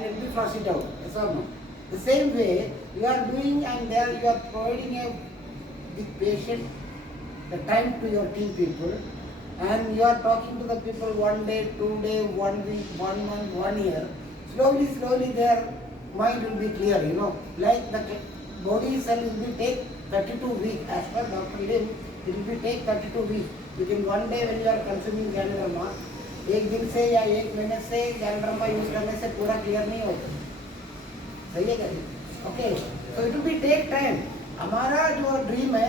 and it will flush it out. Yes or no? The same way you are doing, and there you are providing a with patient the time to your team people, and you are talking to the people 1 day, 2 day, 1 week, 1 month, 1 year. Slowly their mind will be clear, like the body cell will be take 32 weeks. As per Dr. Lim, it will be take 32 weeks. Within 1 day when you are consuming Ganoderma, एक दिन से या एक महीने से Ganoderma use करने से पूरा क्लियर नहीं होता. सही है क्या? Okay, so it will be take time. हमारा जो ड्रीम है,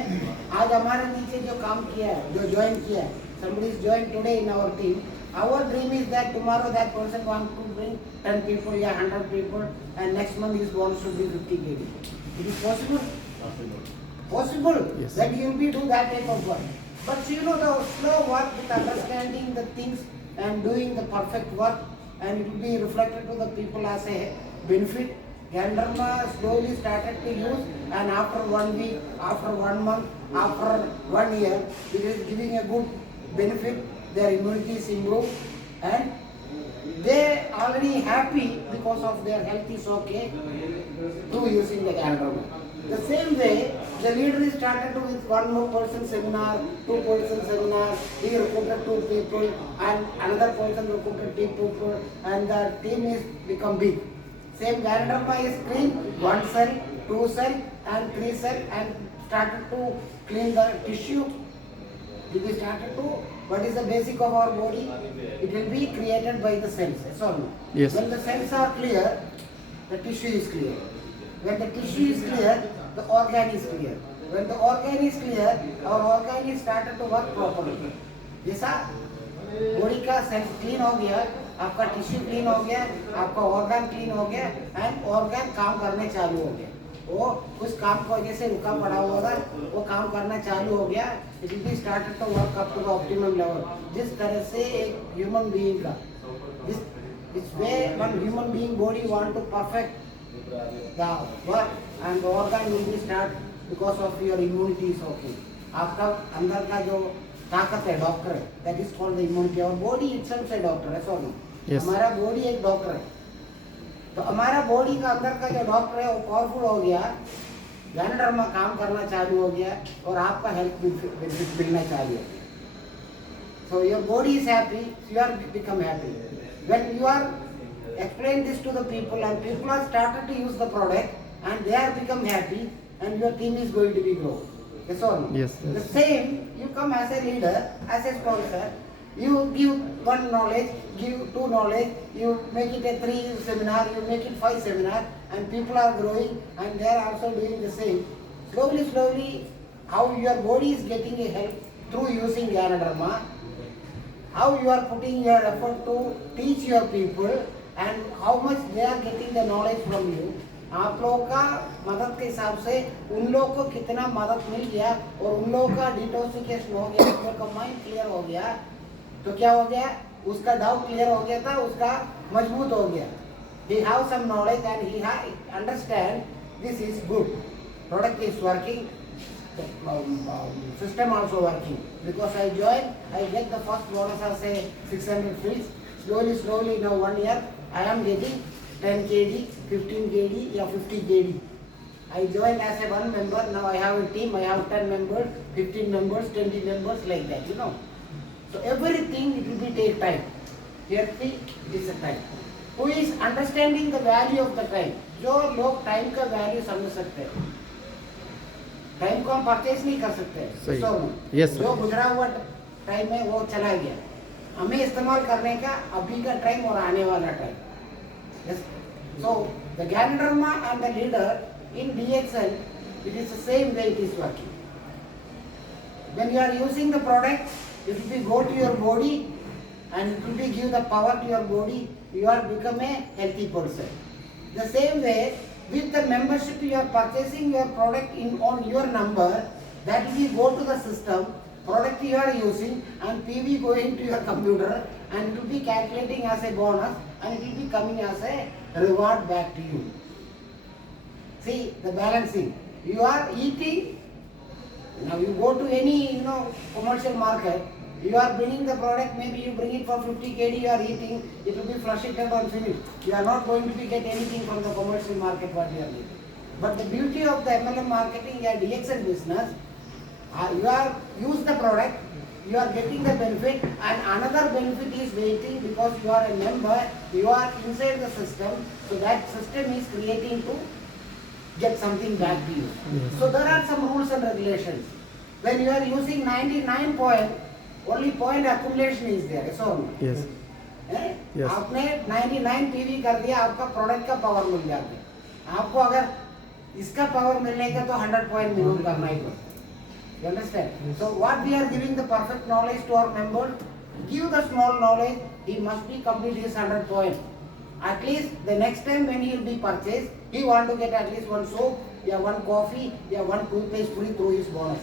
आज हमारे नीचे जो काम किया है, जो ज्वाइन किया है, somebody is joined today in our team. Our dream is that tomorrow that person wants to bring 10 people, yeah, 100 people, and next month he wants to bring 50 kg. It is possible? Possible. Yes. That you will be do that type of work. But the slow work with understanding the things and doing the perfect work, and it will be reflected to the people as a benefit. Ganoderma slowly started to use, and after 1 week, after 1 month, after 1 year, it is giving a good benefit. Their immunity is improved, and they already happy because of their health is okay through using the Ganoderma. The same way, the leader is started with 1 more person seminar, 2 person seminar, he recruited 2 people, and another person recruited 3 people, and the team is become big. Same Ganoderma is clean, 1 cell, 2 cell, and 3 cell, and started to clean the tissue. It is started to, what is the basic of our body? It will be created by the cells. Yes or no? Yes. When the cells are clear, the tissue is clear. When the tissue is clear, the organ is clear. When the organ is clear, our organ is started to work properly. जैसा body का cell clean हो गया, आपका tissue clean हो गया, आपका organ clean हो गया, एंड ऑर्गन काम करने चालू हो गया. वो उस काम को वजह से रुका पड़ा हुआ था, वो काम करना चालू हो गया. It will be started to work up to the optimum level. जिस तरह से एक ह्यूमन बीइंग का this way one human being body want to perfect the work, and the organ will be start because of your immunity is okay. आपका अंदर का जो ताकत है, डॉक्टर है, that is called the immunity. और body itself है doctor है, सॉरी. Yes. हमारा बॉडी एक डॉक्टर है. तो हमारा बॉडी का अंदर का जो डॉक्टर है वो पावरफुल हो गया, Ganoderma काम करना चालू हो गया, और आपका हेल्थ बेनिफिट मिलना चालू हो गया. So your body is happy, you are become happy. When you are explain this to the people, and people are started to use the product, and they are become happy, and your team is going to be grow. Yes or no? Yes, yes. The same, you come as a leader, as a sponsor, you give 1 knowledge, give 2 knowledge, you make it a 3 seminar, you make it 5 seminar, and people are growing, and they are also doing the same. Slowly, how your body is getting a help through using Ganoderma, how you are putting your effort to teach your people, and how much they are getting the knowledge from you. आप लोगों का मदद के हिसाब से उन लोगों को कितना मदद मिल गया, और उन लोगों का डिटॉक्सिफिकेशन हो गया, उन लोगों का माइंड क्लियर हो गया, तो क्या हो गया? उसका डाउट क्लियर हो गया था, उसका मजबूत हो गया. He have some knowledge, and he understand this is good. Product is working, system also working. Because I joined, I get the first bonus as a 600 fields. Slowly now 1 year, I am getting 10 kg, 15 kg, or 50 kg. I joined as a 1 member, now I have a team, I have 10 members, 15 members, 20 members, like that, So everything, it will be take time. Here is a time. Who is understanding the value of the time? जो लोग time का value समझ सकते हैं. Time को हम purchase नहीं कर सकते. Yes, sir. जो गुजरा हुआ टाइम है वो चला गया. हमें इस्तेमाल करने का अभी का टाइम और आने वाला time. Yes. So the Ganoderma and the leader in DXL, it is the same way it is working. When you are using the product, it will be go to your body, and it will be give the power to your body. You are become a healthy person. The same way, with the membership, you are purchasing your product on your number. That will go to the system. Product you are using, and PV going to your computer, and it will be calculating as a bonus, and it will be coming as a reward back to you. See the balancing. You are eating. Now you go to any commercial market, You are bringing the product, maybe you bring it for 50 kg, you are eating, it will be flushed out and finished. You are not going to be get anything from the commercial market what you are getting. But the beauty of the MLM marketing or DXN business, you are use the product, you are getting the benefit, and another benefit is waiting because you are a member, you are inside the system, so that system is creating to get something back to you. Yes. So there are some rules and regulations. When you are using 99 point, only point accumulation is there. Yes or no? Yes. हैं? Yes. आपने 99 PV कर दिया, आपका product का power मिल जाता है. आपको अगर इसका पावर मिलने का तो 100 पॉइंट मिनिमम करना ही पड़ता है. You understand? So what we are giving the perfect knowledge to our members, give the small knowledge, he must be complete his 100 point. At least the next time when he will be purchased, he want to get at least one soap, yeah, one coffee, yeah, one toothpaste free through his bonus.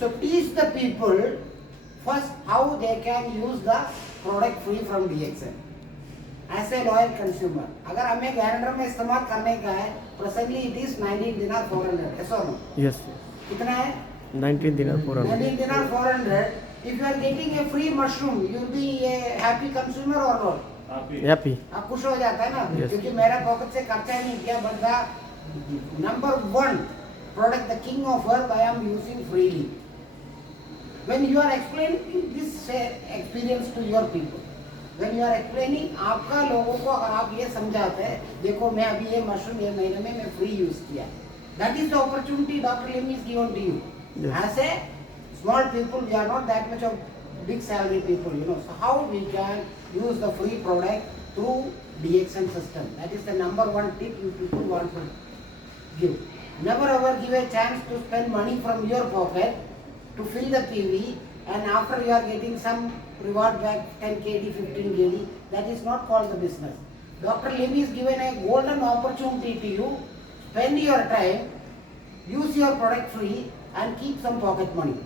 So teach the people first how they can use the product free from DXN. As a loyal consumer, अगर हमें गैरेंडर में इस्तेमाल करने का है, presently it is 19 dinar 400. Yes or no? Yes. कितना है? 19 dinar 400. 19 dinar 400. If you are getting a free mushroom, you will be a happy consumer or not? Happy. आप खुश हो जाता है ना? Yes. क्योंकि मेरा पॉकेट से खर्चा ही नहीं किया, but the number one product, the king of herb, I am using freely. When you are explaining this experience to your people, when you are explaining, आपका लोगों को अगर आप ये समझाते हैं, देखो मैं अभी ये मशरूम ये महीने में मैं free use किया, that is the opportunity Dr. Lim is given to you. Yes. As a small people, we are not that much of big salary people, you know. So how we can use the free product through DXN system? That is the number one tip you people want to give. Never ever give a chance to spend money from your pocket to fill the PV, and after you are getting some reward back 10 kg, 15 kg, that is not called the business. Dr. Lim is given a golden opportunity to you. Spend your time, use your product free, and keep some pocket money.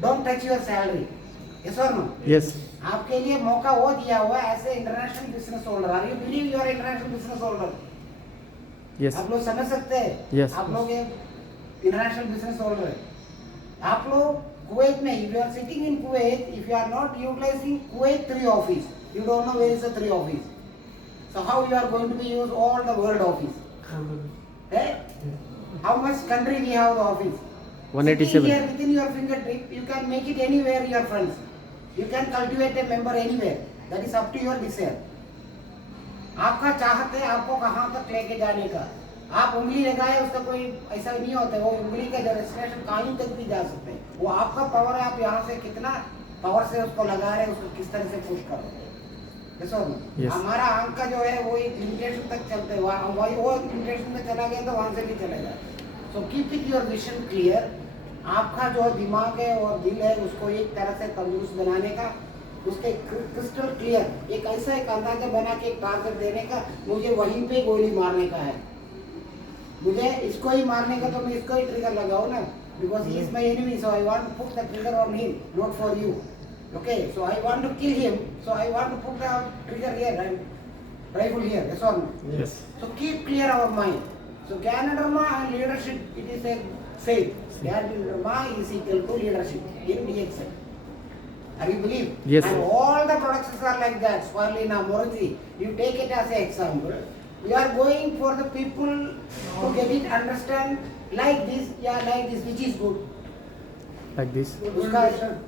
Don't touch your salary. Yes or no? Yes. आपके लिए मौका वो दिया हुआ है ऐसे international business holder. Are you believe you are international business holder? Yes. आप लोग समझ सकते हैं? Yes. आप लोग एक इंटरनेशनल बिजनेस होल्डर है. आप लोग कुवैत में, if you are sitting in Kuwait, if you are not utilizing Kuwait 3 office, you don't know where is the 3 office. So how you are going to be use all the world office? Eh? How much country we have the office? 187. Sitting here within your fingertip, you can make it anywhere, your friends. You can cultivate a member anywhere. That is up to your desire. आपका चाहत है आपको कहाँ तक लेके जाने का. आप उंगली लगाए उसका कोई ऐसा नहीं होता है. वो उंगली का जो रेस्ट्रिक्शन कहीं तक भी जा सकते हैं. वो आपका पावर है. आप यहाँ से कितना पावर से उसको लगा रहे हैं, उसको किस तरह से पुश कर रहे हैं. Yes. हमारा आंख का जो है वो एक लिमिटेशन तक चलते हैं. वही वो लिमिटेशन में चला गया तो वहाँ से भी चलेगा. So keep it your vision clear. आपका जो दिमाग है और दिल है उसको एक तरह से तंदुरुस्त बनाने का, उसके क्रिस्टल क्लियर एक ऐसा एक अंदाजा बना के एक टारगेट देने का. मुझे वहीं पे गोली मारने का है, मुझे इसको ही मारने का, तो मैं इसको ही ट्रिगर लगाओ ना. Because he is my enemy, so I want to put the trigger on him, not for you. Okay, so I want to kill him, so I want to put the trigger here and rifle here. Yes or no? Yes. So keep clear our mind. So Gyanadharma and leadership, it is a same. Gyanadharma is equal to leadership in DXN. Have you believe? Yes, And sir. all the products are like that. Swirlina, Moruti, you take it as an example. We are going for the people to get it, understand like this, yeah, like this, which is good. Like this. Uska,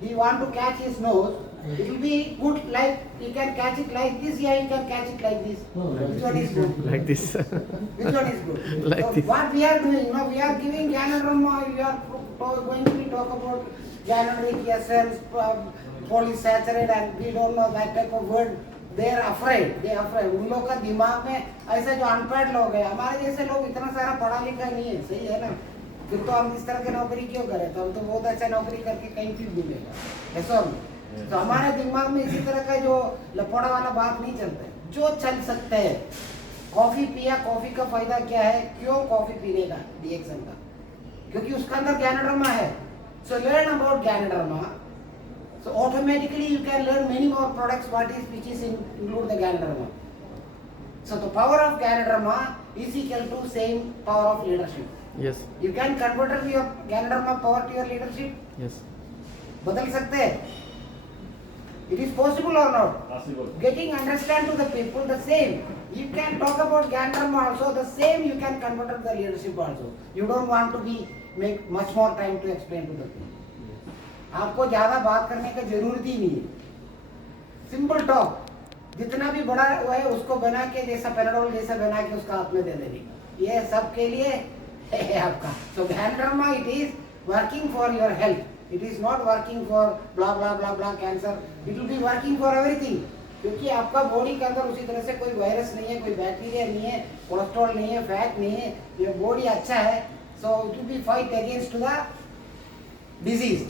he want to catch his nose. It will be good like you can catch it like this, yeah, you can catch it like this. Which one is good? Like this. Which one is good? Like So this. what we are doing, we are giving Gyanadharma, we are going to be talk about Gyanadric essence, polysaccharide, and we don't know that type of word. They are afraid. They are afraid. उन लोग का दिमाग में ऐसे जो अनपढ़ लोग हैं, हमारे जैसे लोग इतना सारा पढ़ा लिखा नहीं है, सही है ना? फिर तो हम इस तरह की नौकरी क्यों करें? तो हम तो बहुत अच्छा नौकरी करके कहीं भी मिलेगा. ऐसा तो हमारे दिमाग में इसी तरह का जो लपड़ा वाला बात नहीं चलता है. जो चल सकते हैं, कॉफी पिया, कॉफी का फायदा क्या है, क्यों कॉफी पीने का DXN का, क्योंकि उसका अंदर ज्ञानडर्मा है. So learn about ganoderma. So automatically you can learn many more products which is include the Gyanadharma. So the power of Gyanadharma is equal to same power of leadership. Yes. You can convert your Gyanadharma power to your leadership. Yes. बदल सकते हैं? It is possible or not? Possible. Getting understand to the people the same. You can talk about Gandharma also, the same you can convert to the leadership also. You don't want to be make much more time to explain to the people. आपको ज्यादा बात करने का जरूरत ही नहीं है. Simple talk. जितना भी बड़ा हुआ है उसको बना के जैसा पैराडोल जैसा बना के उसका हाथ में दे देने का. ये सबके लिए है आपका. So Gandharma it is working for your health. It is not working for blah blah blah blah cancer. It will be working for everything. क्योंकि आपका बॉडी के अंदर उसी तरह से कोई वायरस नहीं है, कोई बैक्टीरिया नहीं है, कोलेस्ट्रॉल नहीं है, फैट नहीं है. ये बॉडी अच्छा है. So it will be fight against the disease.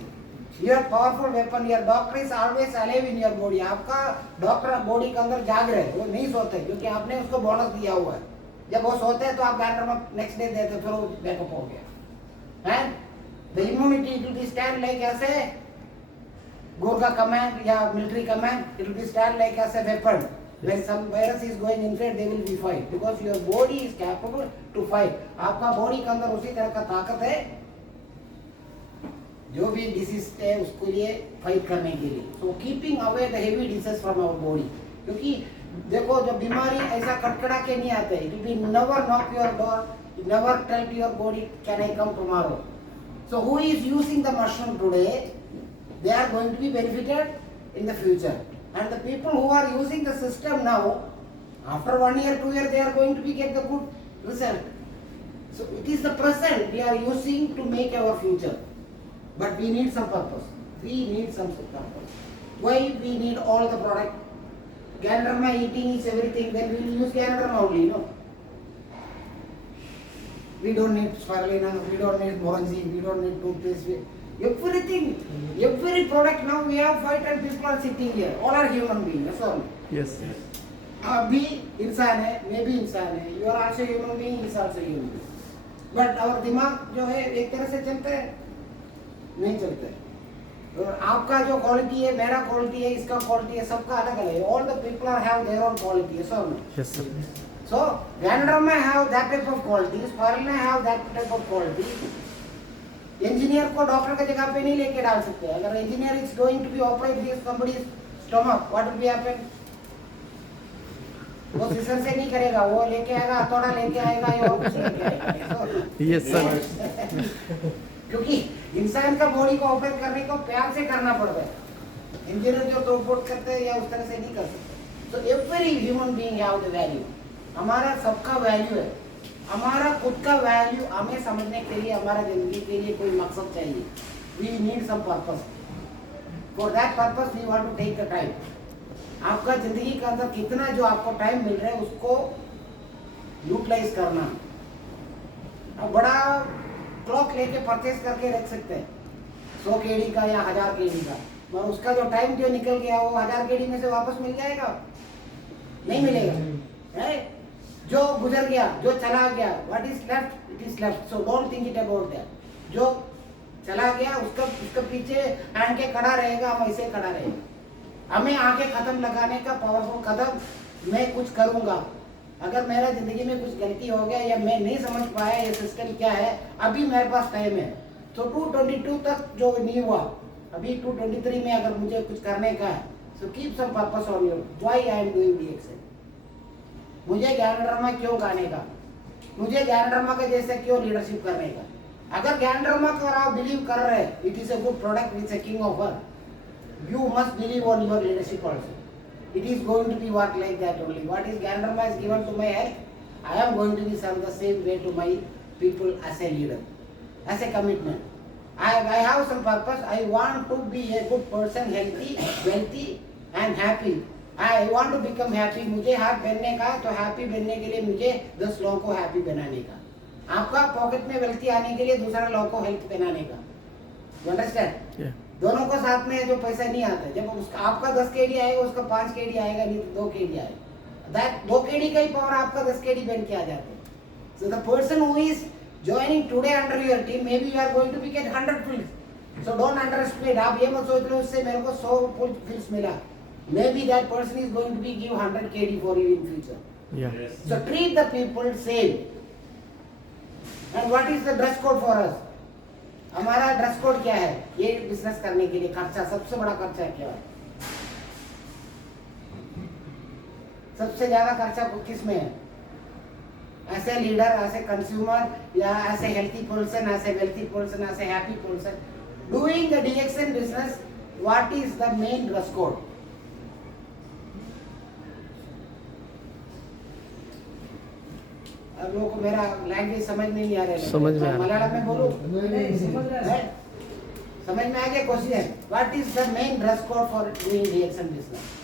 Your powerful weapon. Your doctor is always alive in your body. आपका डॉक्टर बॉडी के अंदर जाग रहे, वो नहीं सोते क्योंकि आपने उसको बोनस दिया हुआ है. जब वो सोते हैं तो आप गैंडरमा नेक्स्ट डे देते, फिर वो बैकअप हो गया. And the immunity it will be stand like as a Gurkha command या military command. It will be stand like as a weapon. When some virus is going inside, they will be fight because your body is capable to fight. आपका body के अंदर उसी तरह का ताकत है जो भी डिसीज है उसके लिए फाइट करने के लिए. So keeping away the heavy diseases from our body. क्योंकि देखो जब बीमारी ऐसा कटकड़ा के नहीं आते, it will be never knock your door, never tell to your body can I come tomorrow. So who is using the mushroom today, they are going to be benefited in the future. And the people who are using the system now, after 1 year, 2 years, they are going to be get the good result. So it is the present we are using to make our future. But we need some purpose. We need some purpose. Why we need all the product? Gandharma eating is everything, then we will use Gandharma only, you know. We don't need spirulina, we don't need morangi, we don't need toothpaste. Everything, every product now we have fight and people are sitting here. All are human beings, that's all. Yes. आप भी इंसान है, मैं भी इंसान है. You are also human being, he is also human being. But our दिमाग जो है एक तरह से चलता है, नहीं चलता है. और आपका जो क्वालिटी है, मेरा क्वालिटी है, इसका क्वालिटी है, सबका अलग अलग है. All the people are have their own quality, yes or no? Yes, sir. So Gandharma have that type of quality, spirulina have that type of quality. Engineer को डॉक्टर की जगह पे नहीं लेके डाल सकते. अगर engineer is going to be operate this somebody's stomach, what will be happen? वो सिसर से नहीं करेगा, वो लेके आएगा, हथौड़ा लेके आएगा या और कुछ लेके आएगा. Yes, sir. क्योंकि इंसान का बॉडी को ऑपरेट करने को प्यार से करना पड़ता है. इंजीनियर जो तोड़फोड़ करते हैं या उस तरह से नहीं कर सकते. So every human being have the value. हमारा सबका वैल्यू है. हमारा खुद का वैल्यू हमें समझने के लिए, हमारा जिंदगी के लिए कोई मकसद चाहिए. We need some purpose. For that purpose we want to take the time. आपका जिंदगी के अंदर कितना जो आपको टाइम मिल रहा है उसको यूटिलाइज करना. अब बड़ा क्लॉक लेके परचेज करके रख सकते हैं 100 केडी का या 1000 केडी का, मगर उसका जो टाइम जो निकल गया वो 1000 केडी में से वापस मिल जाएगा? नहीं मिलेगा. है जो गुजर गया, जो चला गया, what is left it is left. So don't think it about that. जो चला गया उसका पीछे हैंड के खड़ा रहेगा, हम ऐसे खड़ा रहेगा. हमें आगे कदम लगाने का पावरफुल कदम मैं कुछ करूंगा. अगर मेरा जिंदगी में कुछ गलती हो गया या मैं नहीं समझ पाया ये सिस्टम क्या है, अभी मेरे पास टाइम है. तो 222 तक जो नहीं हुआ, अभी 223 में अगर मुझे कुछ करने का है, so keep some purpose on your why I am doing DXN. मुझे ज्ञानधर्मा क्यों गाने का, मुझे ज्ञानधर्मा का जैसे क्यों लीडरशिप करने का. अगर ज्ञानधर्मा का आप बिलीव कर रहे हैं, it is a good product, it's a king of earth, you must believe on your leadership also. It is going to be work like that only. What is Gandharma is given to my health, I am going to be serve the same way to my people as a leader, as a commitment. I have some purpose. I want to be a good person, healthy, wealthy and happy. I want to become happy. मुझे happy बनने का, तो happy बनने के लिए मुझे 10 लोगों को happy बनाने का. आपका पॉकेट में wealthy आने के लिए दूसरा लोगों को health बनाने का. You understand? Yeah. दोनों को साथ में जो पैसा नहीं आता, जब उसका आपका 10 केडी आएगा, उसका 5 केडी आएगा, नहीं तो 2 केडी आएगा. दैट 2 केडी का ही पावर आपका 10 केडी बन के आ जाता है. So the person who is joining today under your team, maybe you are going to be get 100 pills. So don't underestimate. आप ये मत सोच लो उससे मेरे को 100 pills मिला. Maybe that person is going to be give 100 KD for you in future. Yeah. Yes. So treat the people same. And what is the dress code for us? हमारा dress code क्या है, ये business करने के लिए खर्चा, सबसे बड़ा खर्चा क्या है? सबसे ज्यादा खर्चा किस में है? As a leader, as a consumer, या as a healthy person, as a wealthy person, as a happy person, doing the DXN business, what is the main dress code? अब लोगों को मेरा लैंग्वेज समझ में नहीं आ रहा है, समझ में आ रहा है। मलयालम में बोलूं? नहीं, समझ रहा है। समझ में आ गया question? What is the main dress code for doing DXN business?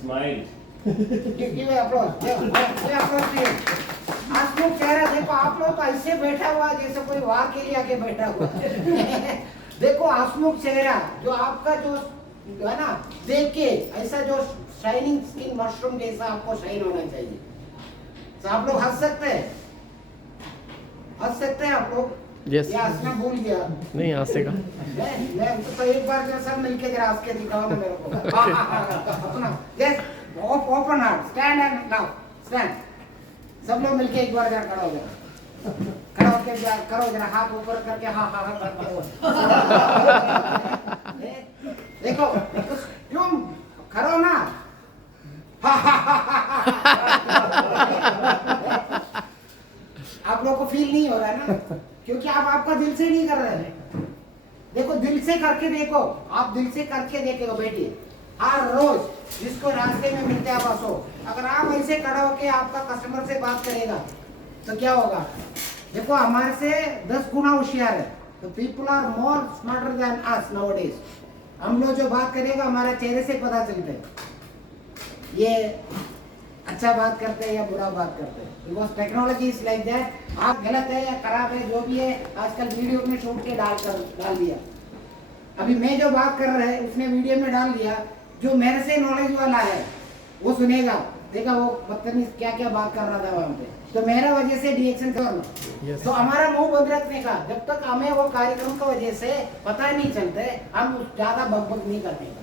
Smile. give applause. Yeah, applause to you. आज लोग कह रहे देखो, आप लोग तो ऐसे बैठा हुआ है जैसे कोई वार के लिए आके बैठा हुआ है। देखो हंसमुख चेहरा, जो आपका जो है ना, देख के ऐसा जो शाइनिंग स्किन मशरूम जैसा आपको शाइन होना चाहिए। तो आप लोग हंस सकते हैं, हंस सकते हैं आप लोग? Yes. या हंसना भूल गया? नहीं हंसेगा। मैं तो एक बार जरा सब मिलके जरा हंस के दिखाओ ना मेरे को। अपना yes, open heart, stand and now stand. सब लोग मिलके एक बार जरा खड़ा हो जाओ, खड़ा होके करो जरा, हाथ ऊपर करके हाँ हाँ हाँ करके। देखो क्यों करो ना, आप लोग को फील नहीं हो रहा है ना, क्योंकि आप आपका दिल से नहीं कर रहे हैं। देखो दिल से करके देखो, आप दिल से करके देखो बेटी, हर रोज जिसको रास्ते में मिलते हैं आप हंसो। अगर आप ऐसे खड़ा होके आपका कस्टमर से बात करेगा तो क्या होगा? देखो हमारे से 10 गुना होशियार है, तो people are more smarter than us nowadays. हम लोग जो बात करेगा हमारे चेहरे से पता चलता है ये अच्छा बात करते हैं या बुरा बात करते हैं, because technology is like that. आप गलत है या खराब है जो भी है, आजकल वीडियो में शूट के डाल दिया। अभी मैं जो बात कर रहा है उसने वीडियो में डाल दिया, जो मेरे से नॉलेज वाला है वो सुनेगा, देखा वो बदतमीज क्या क्या बात कर रहा था वहां पे, तो मेरा वजह से DXN करना। Yes. तो हमारा मुंह बंद रखने का, जब तक हमें वो कार्यक्रम की वजह से पता नहीं चलते, हम ज्यादा बकबक नहीं करने का।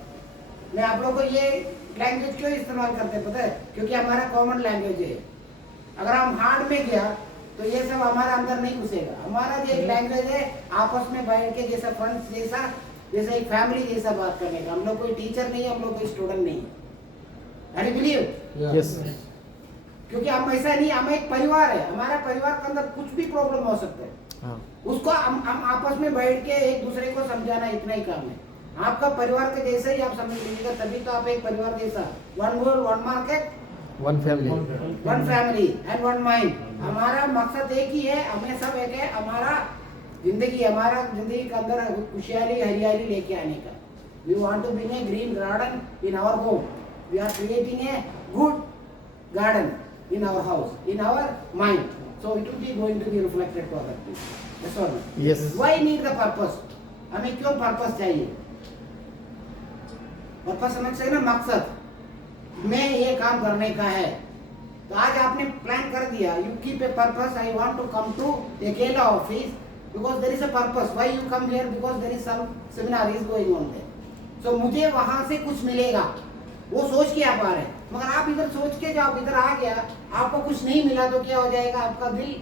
मैं आप लोगों को ये लैंग्वेज क्यों इस्तेमाल करते हैं पता है? क्योंकि हमारा कॉमन लैंग्वेज है। अगर हम हार्ड में गया तो ये सब हमारा अंदर नहीं घुसेगा। हमारा जो एक लैंग्वेज है, आपस में बैठ के जैसा फ्रेंड्स जैसा, जैसे एक फैमिली जैसा बात करने का। हम लोग कोई टीचर नहीं है, हम लोग कोई स्टूडेंट नहीं है। I believe, yes. क्योंकि हम ऐसा नहीं, हम एक परिवार है, हमारा परिवार के अंदर कुछ भी प्रॉब्लम हो सकता है, हाँ। उसको हम आपस में बैठ के एक दूसरे को समझाना, इतना ही काम है। आपका परिवार के जैसे ही आप समझ लीजिएगा, तभी तो आप एक परिवार जैसा, one world one market one family. One family and one mind. हमारा मकसद एक ही है, हमें सब एक है, हमारा जिंदगी के अंदर खुशहाली हरियाली लेके आने का। We want to bin a green garden in our home, we are creating a good garden in our house, in our mind, so it will be going to be reflected to other people. Yes or no? Yes. Why need the purpose? हमें क्यों purpose चाहिए? Purpose समझ से ना, मकसद, मैं ये काम करने का है। तो आज आपने प्लान कर दिया, you keep a purpose, I want to come to a Kela office because there is a purpose. Why you come here? Because there is some seminar is going on there. So मुझे वहाँ से कुछ मिलेगा, वो सोच के आप आ रहे हैं। मगर आप इधर सोच के जब आप इधर आ गया, आपको कुछ नहीं मिला तो क्या हो जाएगा? आपका दिल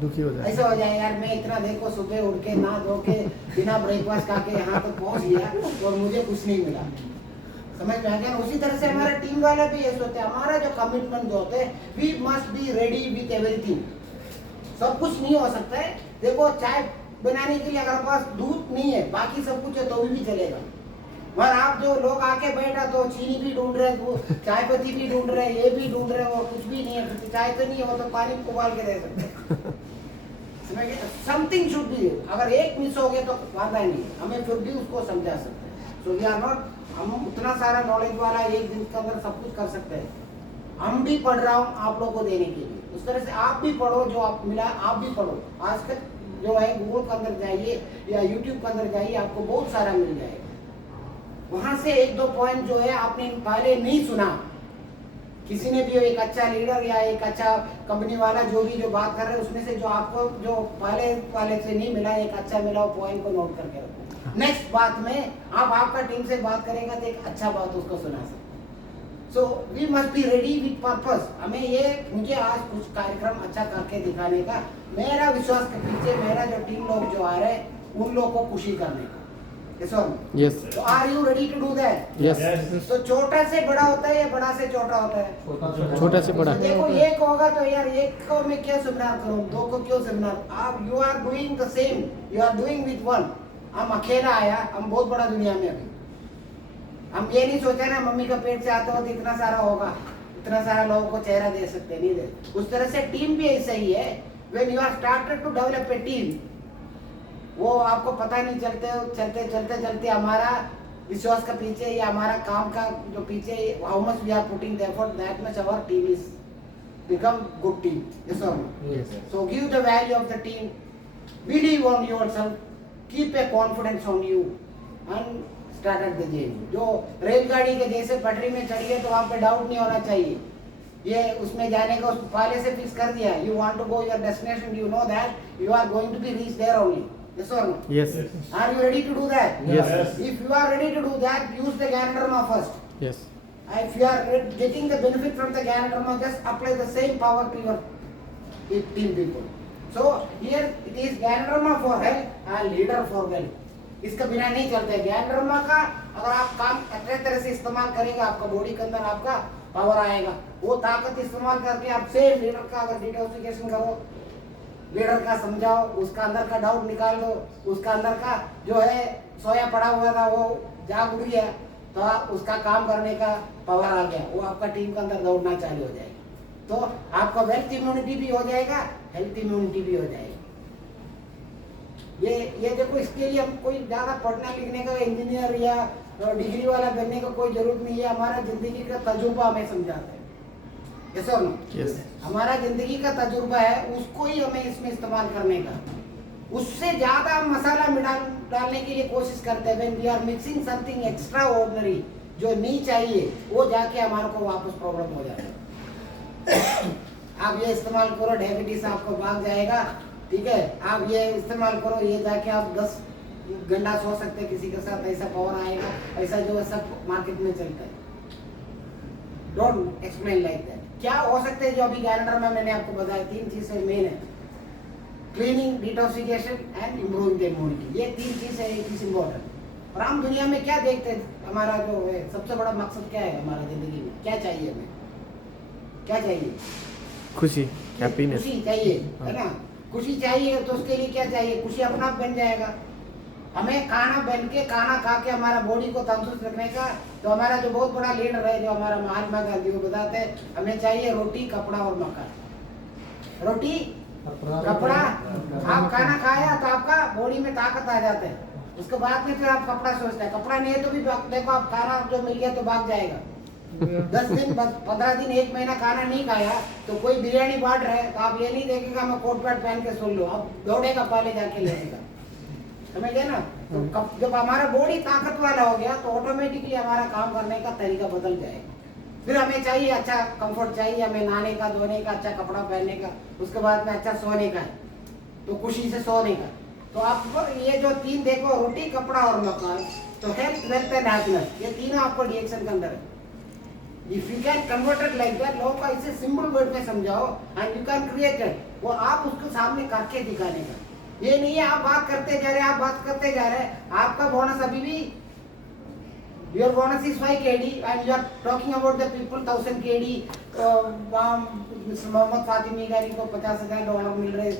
दुखी हो जाए। ऐसा हो जाए, यार मैं इतना देखो सुबह उठ के ना धो के बिना ब्रेकफास्ट खा के यहाँ तक पहुँच गया और मुझे कुछ नहीं मिला। समझ में आ गया? उसी तरह से हमारे टीम वाले भी ऐसे होते हैं। हमारा जो कमिटमेंट जो होते हैं, we must be ready with everything. सब कुछ नहीं हो सकता है। देखो चाय बनाने के लिए अगर पास दूध नहीं है, बाकी सब कुछ है तो भी चलेगा। और आप जो लोग आके बैठा तो चीनी भी ढूंढ रहे, वो चाय पत्ती भी ढूंढ रहे, ये भी ढूंढ रहे, और कुछ भी नहीं है, तो चाय तो नहीं है, वो तो पानी उबाल के दे सकते। समझ गए? Something should be. अगर एक मिस हो गया तो वादा नहीं, हमें फिर भी उसको समझा सकते हैं। सो वी आर नॉट, हम उतना सारा नॉलेज वाला एक दिन के अंदर सब कुछ कर सकते हैं। हम भी पढ़ रहा हूँ आप लोगों को देने के लिए, उस तरह से आप भी पढ़ो, जो आप मिला आप भी पढ़ो। आजकल जो है गूगल के अंदर जाइए या यूट्यूब के अंदर जाइए, आपको बहुत सारा मिल जाएगा। वहां से एक दो पॉइंट जो है आपने पहले नहीं सुना, किसी ने भी एक अच्छा लीडर या एक अच्छा कंपनी वाला जो भी जो बात कर रहे हैं, उसमें से जो आपको जो पहले वाले से नहीं मिला, एक अच्छा मिला, वो पॉइंट को नोट करके रखो। नेक्स्ट बात में आप आपका टीम से बात करेगा तो एक अच्छा बात उसको सुना सकते। So we must be ready with purpose. हमें ये मुझे आज कुछ कार्यक्रम अच्छा करके दिखाने का, मेरा विश्वास के पीछे मेरा जो टीम लोग जो आ रहे हैं उन लोगों को खुशी करने का. Yes or no? Yes. So are you ready to do that? Yes. तो छोटा से बड़ा होता है या बड़ा से छोटा होता है? छोटा से बड़ा. तो देखो एक होगा तो यार एक को मैं क्यों सेमिनार करूं, दो को क्यों सेमिनार. आप you are doing the same, you are doing with one. हम अकेला आया, हम बहुत बड़ा दुनिया में अभी. हम ये नहीं सोचा ना मम्मी का पेट से आता हो तो इतना सारा होगा, इतना सारा लोगों को चेहरा दे सकते नहीं दे. उस तरह से टीम भी ऐसा ही है. When you are started to develop a team, वो आपको पता नहीं चलते हमारा विश्वास का पीछे या हमारा काम का जो पीछे how much we are putting the effort, that much our team is become good team. Yes or no? Yes. So give the value of the team, believe on yourself, keep a confidence on you and start at the journey. जो रेलगाड़ी के जैसे पटरी में चढ़िए तो वहाँ पे doubt नहीं होना चाहिए. ये उसमें जाने का उस पहले से फिक्स कर दिया. You want to go your destination, you know that you are going to be reached there only. Yes or no? Yes. Are you ready to do that? Yes. If you are ready to do that, use the Ganoderma first. Yes. If you are getting the benefit from the Ganoderma, just apply the same power to your team people. So here it is Ganoderma for health and leader for wealth. इसका बिना नहीं चलता. Ganoderma का अगर आप काम अच्छे तरह से इस्तेमाल करेंगे, आपका बॉडी के अंदर आपका पावर आएगा. वो ताकत इस्तेमाल करके आप सेम लीडर का अगर डिटॉक्सिफिकेशन करो, लीडर का समझाओ, उसका अंदर का डाउट निकाल दो, उसका अंदर का जो है सोया पड़ा हुआ था वो जाग उठ गया, तो उसका काम करने का पावर आ गया, वो आपका टीम के अंदर दौड़ना चालू हो जाएगा. तो आपका वेल्थ इम्यूनिटी भी हो जाएगा, हेल्थ इम्यूनिटी भी हो जाएगी. ये देखो, इसके लिए हम कोई ज़्यादा पढ़ने लिखने का इंजीनियर या डिग्री वाला बनने का कोई जरूरत नहीं है. हमारा जिंदगी का तजुर्बा हमें समझाता है. Yes or no? Yes. हमारा जिंदगी का तजुर्बा है, उसको ही हमें इसमें इस्तेमाल करने का. उससे ज्यादा हम मसाला डालने के लिए कोशिश करते हैं. When we are mixing something extraordinary, जो नहीं चाहिए, वो जाके हमारे को वापस प्रॉब्लम हो जाता है. आप ये इस्तेमाल करो, डायबिटीज आपको भाग जाएगा. ठीक है, आप ये इस्तेमाल करो, ये जाके आप 10 घंटा सो सकते हैं किसी के साथ, ऐसा पावर आएगा. ऐसा जो है सब मार्केट में चलता है. Don't explain like that. क्या हो सकते हैं जो अभी गैनडर में मैंने आपको बताया, 3 चीजें मेन है. Cleaning, detoxification and improving the immunity. ये 3 चीज है, इट इज इम्पोर्टेंट. और हम दुनिया में क्या देखते हैं, हमारा जो है सबसे बड़ा मकसद क्या है हमारा जिंदगी में, क्या चाहिए हमें, क्या चाहिए? खुशी, हैप्पीनेस. खुशी चाहिए, है ना. खुशी चाहिए तो उसके लिए क्या चाहिए? खुशी अपना आप बन जाएगा. हमें खाना बन के, खाना खा के हमारा बॉडी को तंदुरुस्त रखने का. तो हमारा जो बहुत बड़ा लीडर है, जो हमारा महात्मा गांधी, वो बताते हैं हमें चाहिए रोटी, कपड़ा और मकान. रोटी, कपड़ा. आप खाना खाया तो आपका बॉडी में ताकत आ जाता है. उसके बाद में फिर आप कपड़ा सोचते हैं. कपड़ा नहीं है तो भी देखो, आप खाना जो मिल गया तो भाग जाएगा. 10 दिन, 15 दिन, 1 महीना खाना नहीं खाया तो कोई बिरयानी बांट रहा है तो आप ये नहीं देखेगा मैं कोट पैंट पहन के सुन लो. अब दौड़ेगा पहले जाके लेगा. समझ गए ना. तो जब हमारा बॉडी ताकत वाला हो गया तो ऑटोमेटिकली हमारा काम करने का तरीका बदल जाएगा. फिर हमें चाहिए अच्छा कंफर्ट चाहिए, हमें नहाने का, धोने का, अच्छा कपड़ा पहनने का, उसके बाद में अच्छा सोने का है तो खुशी से सोने का. तो आप ये जो 3 देखो, रोटी, कपड़ा और मकान, तो हेल्थ, वेल्थ एंड हैप्पीनेस, ये तीनों आपको डिएक्शन के अंदर है. If you can convert it like that, लोगों को इसे सिंपल वर्ड में समझाओ and you can create it. वो आप उसके सामने करके दिखाने का. ये नहीं है आप बात करते जा रहे, आप बात करते जा रहे, आपका बोनस अभी भी, your bonus is 5 KD and you are talking about the people 1000 KD. Mohammad Fatmi गारी को $50,000 मिल रहे,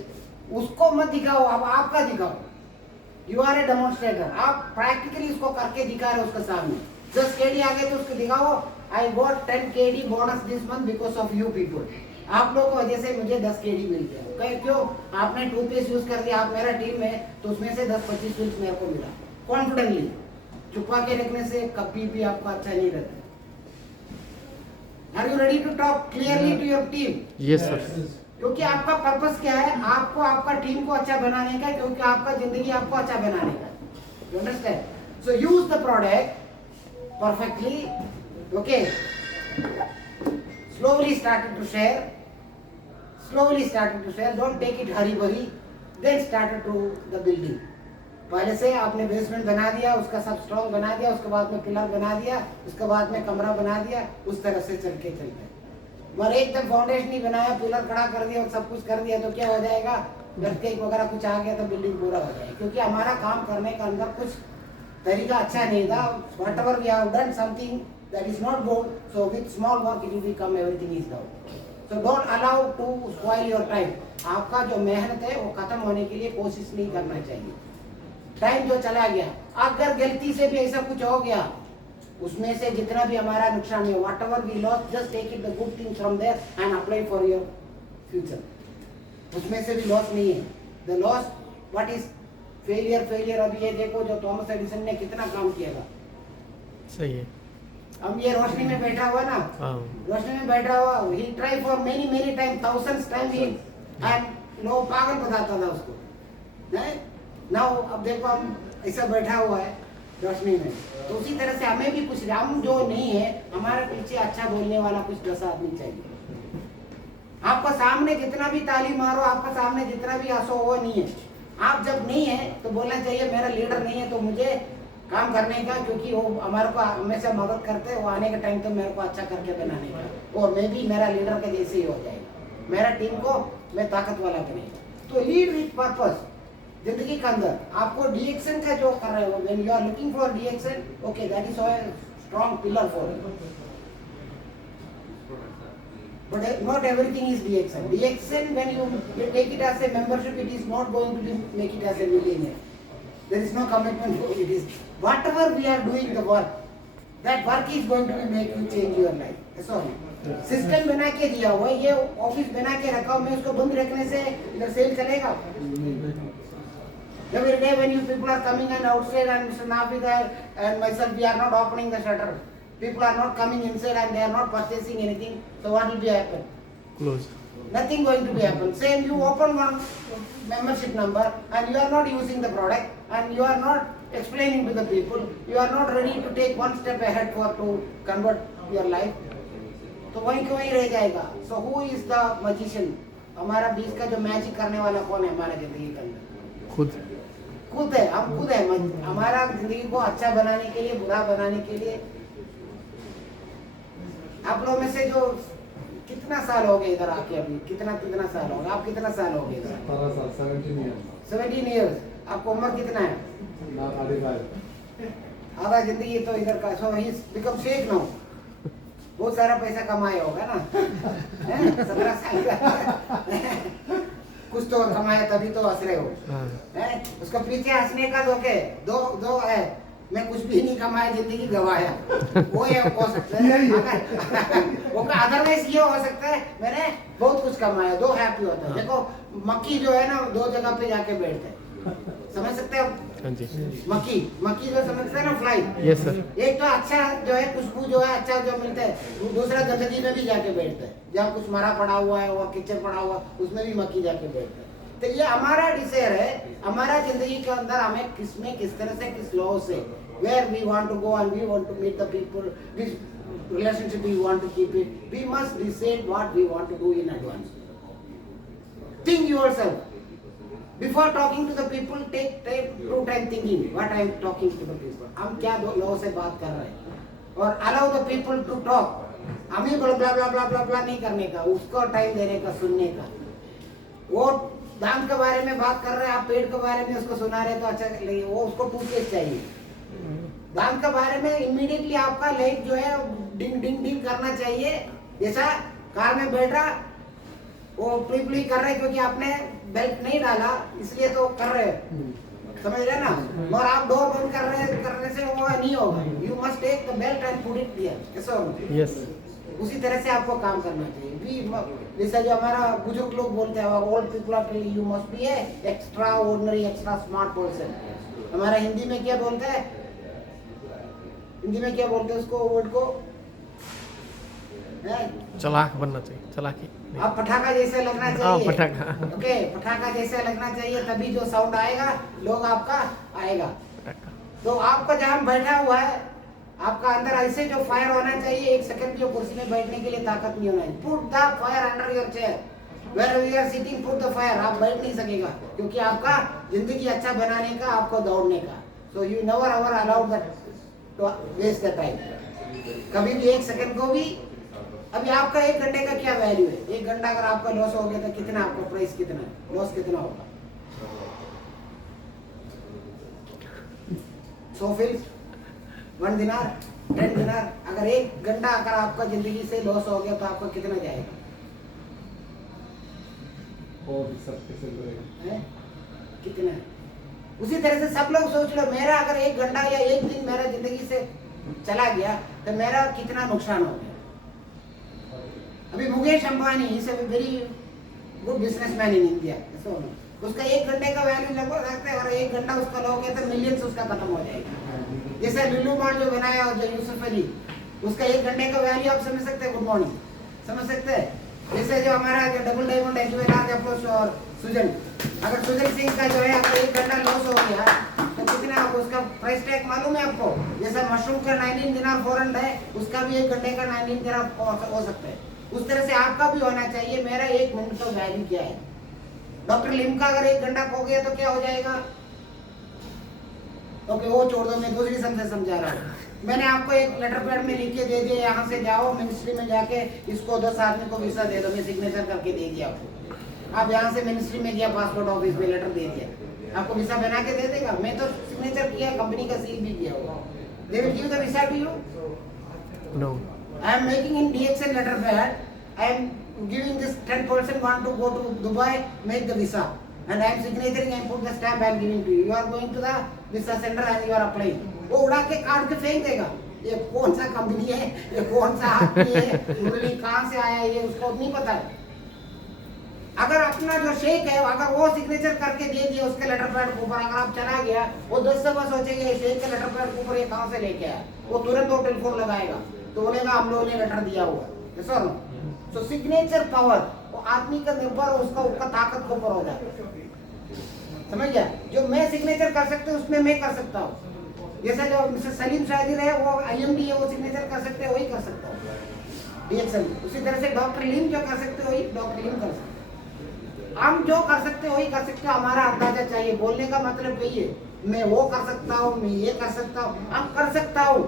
उसको मत दिखाओ. अब आपका दिखाओ. You are a demonstrator. आप प्रैक्टिकली इसको करके दिखा रहे उसके सामने. 10 KD आ गए तो उसको दिखाओ, I got 10 KD bonus this month because of you people. आप लोगों की वजह से मुझे 10 KD मिल गया. क्यों? आपने टूथपेस्ट यूज कर दिया, आप मेरा टीम में, तो उसमें से 10-25 पिल्स मेरे को मिला कॉन्फिडेंटली. छुपा के रखने से कभी भी आपको अच्छा नहीं रहता. Are you ready to talk clearly to your team? Yes sir. क्योंकि आपका पर्पस क्या है? आपको आपका टीम को अच्छा बनाने का, क्योंकि आपका जिंदगी आपको अच्छा बनाने का. You understand? So use the product perfectly. Okay, slowly started to share, slowly started to share. Don't take it hurry burry, then started to the building. पहले से आपने बेसमेंट बना दिया, उसका सब स्ट्रॉन्ग बना दिया, उसके बाद में पिलर बना दिया, उसके बाद में कमरा बना दिया, उस तरह से चल के चलते हैं। मगर एकदम फाउंडेशन ही बनाया, पिलर खड़ा कर दिया और सब कुछ कर दिया तो क्या हो जाएगा, अर्थक्वेक वगैरह कुछ आ गया तो बिल्डिंग पूरा हो जाएगी। क्योंकि हमारा काम करने का अंदर कुछ तरीका अच्छा नहीं था। Whatever we have done something that is not good, so with small work it will become everything is down. So don't allow to spoil your time. आपका जो मेहनत है वो खत्म होने के लिए कोशिश नहीं करना चाहिए। टाइम जो चला गया, अगर गलती से भी ऐसा कुछ हो गया, उसमें से जितना भी हमारा नुकसान है, whatever we loss, just take it the good thing from there and apply for your future. उसमें से भी लॉस नहीं है। The loss what is failure. अभी ये देखो जो थॉमस एडिसन ने कितना काम किया था। सही है। हम ये रोशनी में बैठा हुआ ना, हाँ रोशनी में बैठा हुआ, he try for many time, thousands time he, and लोग पागल बताता था उसको। नाउ अब देखो हम ऐसा बैठा हुआ है रोशनी में, तो उसी तरह से हमें भी कुछ, हम जो नहीं है, हमारे पीछे अच्छा बोलने वाला कुछ 10 आदमी चाहिए। आपका सामने जितना भी ताली मारो, आपका सामने जितना भी हंसो, वो नहीं है। आप जब नहीं है तो बोलना चाहिए मेरा लीडर नहीं है तो मुझे काम करने का, क्योंकि वो हमारे को हमेशा मदद करते हैं, वो आने के टाइम तो मेरे को अच्छा करके बनाने का, और मैं भी मेरा लीडर के जैसे ही हो जाएगा, मेरा टीम को मैं ताकत वाला बनेगा। तो लीड विथ पर्पस। जिंदगी के अंदर आपको डिएक्शन का जो कर रहे हो, when you are looking for direction, okay that is a strong pillar for you, but not everything is DXN. DXN, when you take it as a membership, it is not going to make it as a millionaire. There is no commitment for it. It is whatever we are doing the work, that work is going to make you change your life. That's all. System बना के दिया हुआ है, ये office बना के रखा हुआ, मैं उसको बंद रखने से इधर सेल चलेगा? Every day when you people are coming and outside, and Mr. Nafida and myself, we are not opening the shutter. People are not coming inside and they are not purchasing anything. So what will be happen? Close. Nothing going to be happen. Same, you open one membership number and you are not using the product and you are not explaining to the people. You are not ready to take one step ahead for to convert your life. तो वहीं के वहीं रह जाएगा. So who is the magician? हमारा बीच का जो magic करने वाला कौन है हमारा जिंदगी के अंदर? खुद है. हम खुद है. हमारा जिंदगी को अच्छा बनाने के लिए, बुरा बनाने के लिए. आप लोगों में से जो कितना साल हो गए इधर आके, अभी कितना साल हो गए? आप कितना साल हो गए इधर? 17 years. आपको उम्र कितना है? आधा जिंदगी तो इधर का. सो ही बिकम शेख नाउ. बहुत सारा पैसा कमाया होगा ना? 17 साल का कुछ तो कमाया, तभी तो हंस रहे हो. उसको पीछे हंसने का दो है. मैं कुछ भी नहीं कमाया, जिंदगी गवाया. वो ये हो सकता है. वो अदरवाइज ये हो सकता है मैंने बहुत कुछ कमाया, दो हैप्पी होता है. देखो मक्खी जो है ना, दो जगह पे जाके बैठते हैं. समझ सकते हो? मक्खी जो समझते हैं ना, फ्लाई. Yes sir. एक तो अच्छा जो है, खुशबू जो है अच्छा जो मिलता है, दूसरा गंदगी में भी जाके बैठता है. जहाँ कुछ मरा पड़ा हुआ है, वो किचन पड़ा हुआ, उसमें भी मक्खी जाके बैठता है. तो ये हमारा डिजायर है. हमारा जिंदगी के अंदर हमें किस तरह से, किस लॉ से, where we want to go and we want to meet the people, which relationship we want to keep it, we must decide what we want to do in advance. Think yourself. Before talking to the people, take true time thinking what I am talking to the people. हम क्या दो लोगों से बात कर रहे हैं, और allow the people to talk. हम ही ब्ला ब्ला ब्ला ब्ला ब्ला नहीं करने का, उसको टाइम देने का, सुनने का. वो दांत के बारे में बात कर रहे हैं, आप पेट के बारे में उसको सुना रहे तो अच्छा लगे. वो उसको टूथपेस्ट चाहिए. दांत के बारे में इमीडिएटली आपका लाइफ जो है डिंग डिंग डिंग करना चाहिए. जैसा कार में बैठ रहा, वो प्ली कर रहे क्योंकि आपने बेल्ट नहीं डाला, इसलिए तो कर रहे हैं. समझ रहे ना? और आप डोर बंद करने से वो नहीं होगा. You must take the belt and put it here. ऐसा होगा. यस. उसी तरह से आपको काम करना चाहिए. जैसा जो हमारा बुजुर्ग लोग बोलते हैं, old people are telling you must be a extraordinary, extra smart person. हमारा हिंदी में क्या बोलते हैं? हिंदी में क्या बोलते हैं उसको, वर्ड को? चालाक बनना चाहिए. चालाकी. आप पटाखा जैसा लगना चाहिए. पटाखा. ओके, पटाखा जैसा लगना चाहिए, तभी जो साउंड आएगा लोग आपका आएगा. तो आपका जहाँ बैठा हुआ है, आपका अंदर ऐसे जो फायर होना चाहिए, एक सेकंड की कुर्सी में बैठने के लिए ताकत नहीं होना है. Put the fire under your chair. Where we are sitting, put the fire. आप बैठ नहीं सकेगा क्योंकि आपका जिंदगी अच्छा बनाने का, आपको दौड़ने का. So you never ever allowed that to waste the time. कभी भी एक सेकंड को भी. अभी आपका एक घंटे का क्या वैल्यू है? एक घंटा अगर आपका लॉस हो गया तो कितना आपका प्राइस कितना है? लॉस कितना होगा? So फिर 1 दिनार 10 दिनार. अगर एक घंटा अगर आपका जिंदगी से लॉस हो गया तो आपका कितना जाएगा? कितना? उसी तरह से सब लोग सोच लो, मेरा अगर एक घंटा या एक दिन मेरा जिंदगी से चला गया तो मेरा कितना नुकसान हो गया? अभी Mukesh Ambani is a very good businessman in India. उसका एक घंटे का वैल्यू लगभग रखते हैं और एक घंटा उसका लोगे तो मिलियंस उसका खत्म हो जाएगा. जैसे लुल्लू मॉल जो बनाया और जो यूसुफ अली, उसका एक घंटे का वैल्यू आप समझ सकते हैं? गुड मॉर्निंग समझ सकते हैं? जैसे जो हमारा जो डबल डायमंड है सुजन, अगर सुजन सिंह का जो है अगर एक घंटा लॉस हो गया तो कितना उसका प्राइस टैग मालूम है आपको? जैसे मशरूम का 19 दिनार फॉरेन है, उसका भी एक घंटे का 19 दिनार हो सकता है. उस तरह से आपका भी होना चाहिए. मेरा एक मिनट का वैल्यू क्या है? डॉक्टर लिम का अगर एक घंटा खो गया तो क्या हो जाएगा? ओके वो छोड़ दो, मैं दूसरी समझा रहा हूँ. मैंने आपको एक लेटर पैड में लिख के दे दिया, यहाँ से जाओ मिनिस्ट्री में जाके इसको 10 आदमी को वीसा दे दो. मैं सिग्नेचर करके दे दिया आपको. आप यहाँ से मिनिस्ट्री में गया, पासपोर्ट ऑफिस में लेटर दे दिया, आपको वीसा बना के दे देगा. मैं तो सिग्नेचर किया, कंपनी का सील भी किया होगा. They will give the visa to you. No. I am making in DXN letter pad. I am giving this 10% want to go to Dubai, make the visa, and I am signaturing and put the stamp I am giving to you. You are going to the visa center and you are applying. वो उड़ा के काट के फेंक देगा. ये कौन सा कंपनी है, ये कौन सा आदमी है, मुरली कहाँ से आया, ये उसको नहीं पता है. अगर अपना जो शेख है अगर वो सिग्नेचर करके दे दिया उसके लेटर पैड के ऊपर, अगर आप चला गया वो 10 दफा सोचेंगे शेख के लेटर पैड के ऊपर ये कहाँ से लेके आया. वो तुरंत वो टेलीफोन लगाएगा तो बोलेगा हम लोगों ने लेटर दिया हुआ. सर तो सिग्नेचर पावर वो आदमी का निर्भर उसका ताकत के ऊपर हो जाता है. समझ गया? जो मैं सिग्नेचर कर सकते हैं उसमें मैं कर सकता हूँ. जैसे जो मिस्टर सलीम शाहिर है वो IMD है, वो सिग्नेचर कर सकते हैं, वही कर सकता हूँ DXL. उसी तरह से डॉक्टर लिम जो कर सकते हैं वही डॉक्टर लिम कर सकते हैं. हम जो कर सकते हैं वही कर सकते हैं. हमारा अंदाजा चाहिए. बोलने का मतलब यही है, मैं वो कर सकता हूँ, मैं ये कर सकता हूँ. हम कर सकता हूँ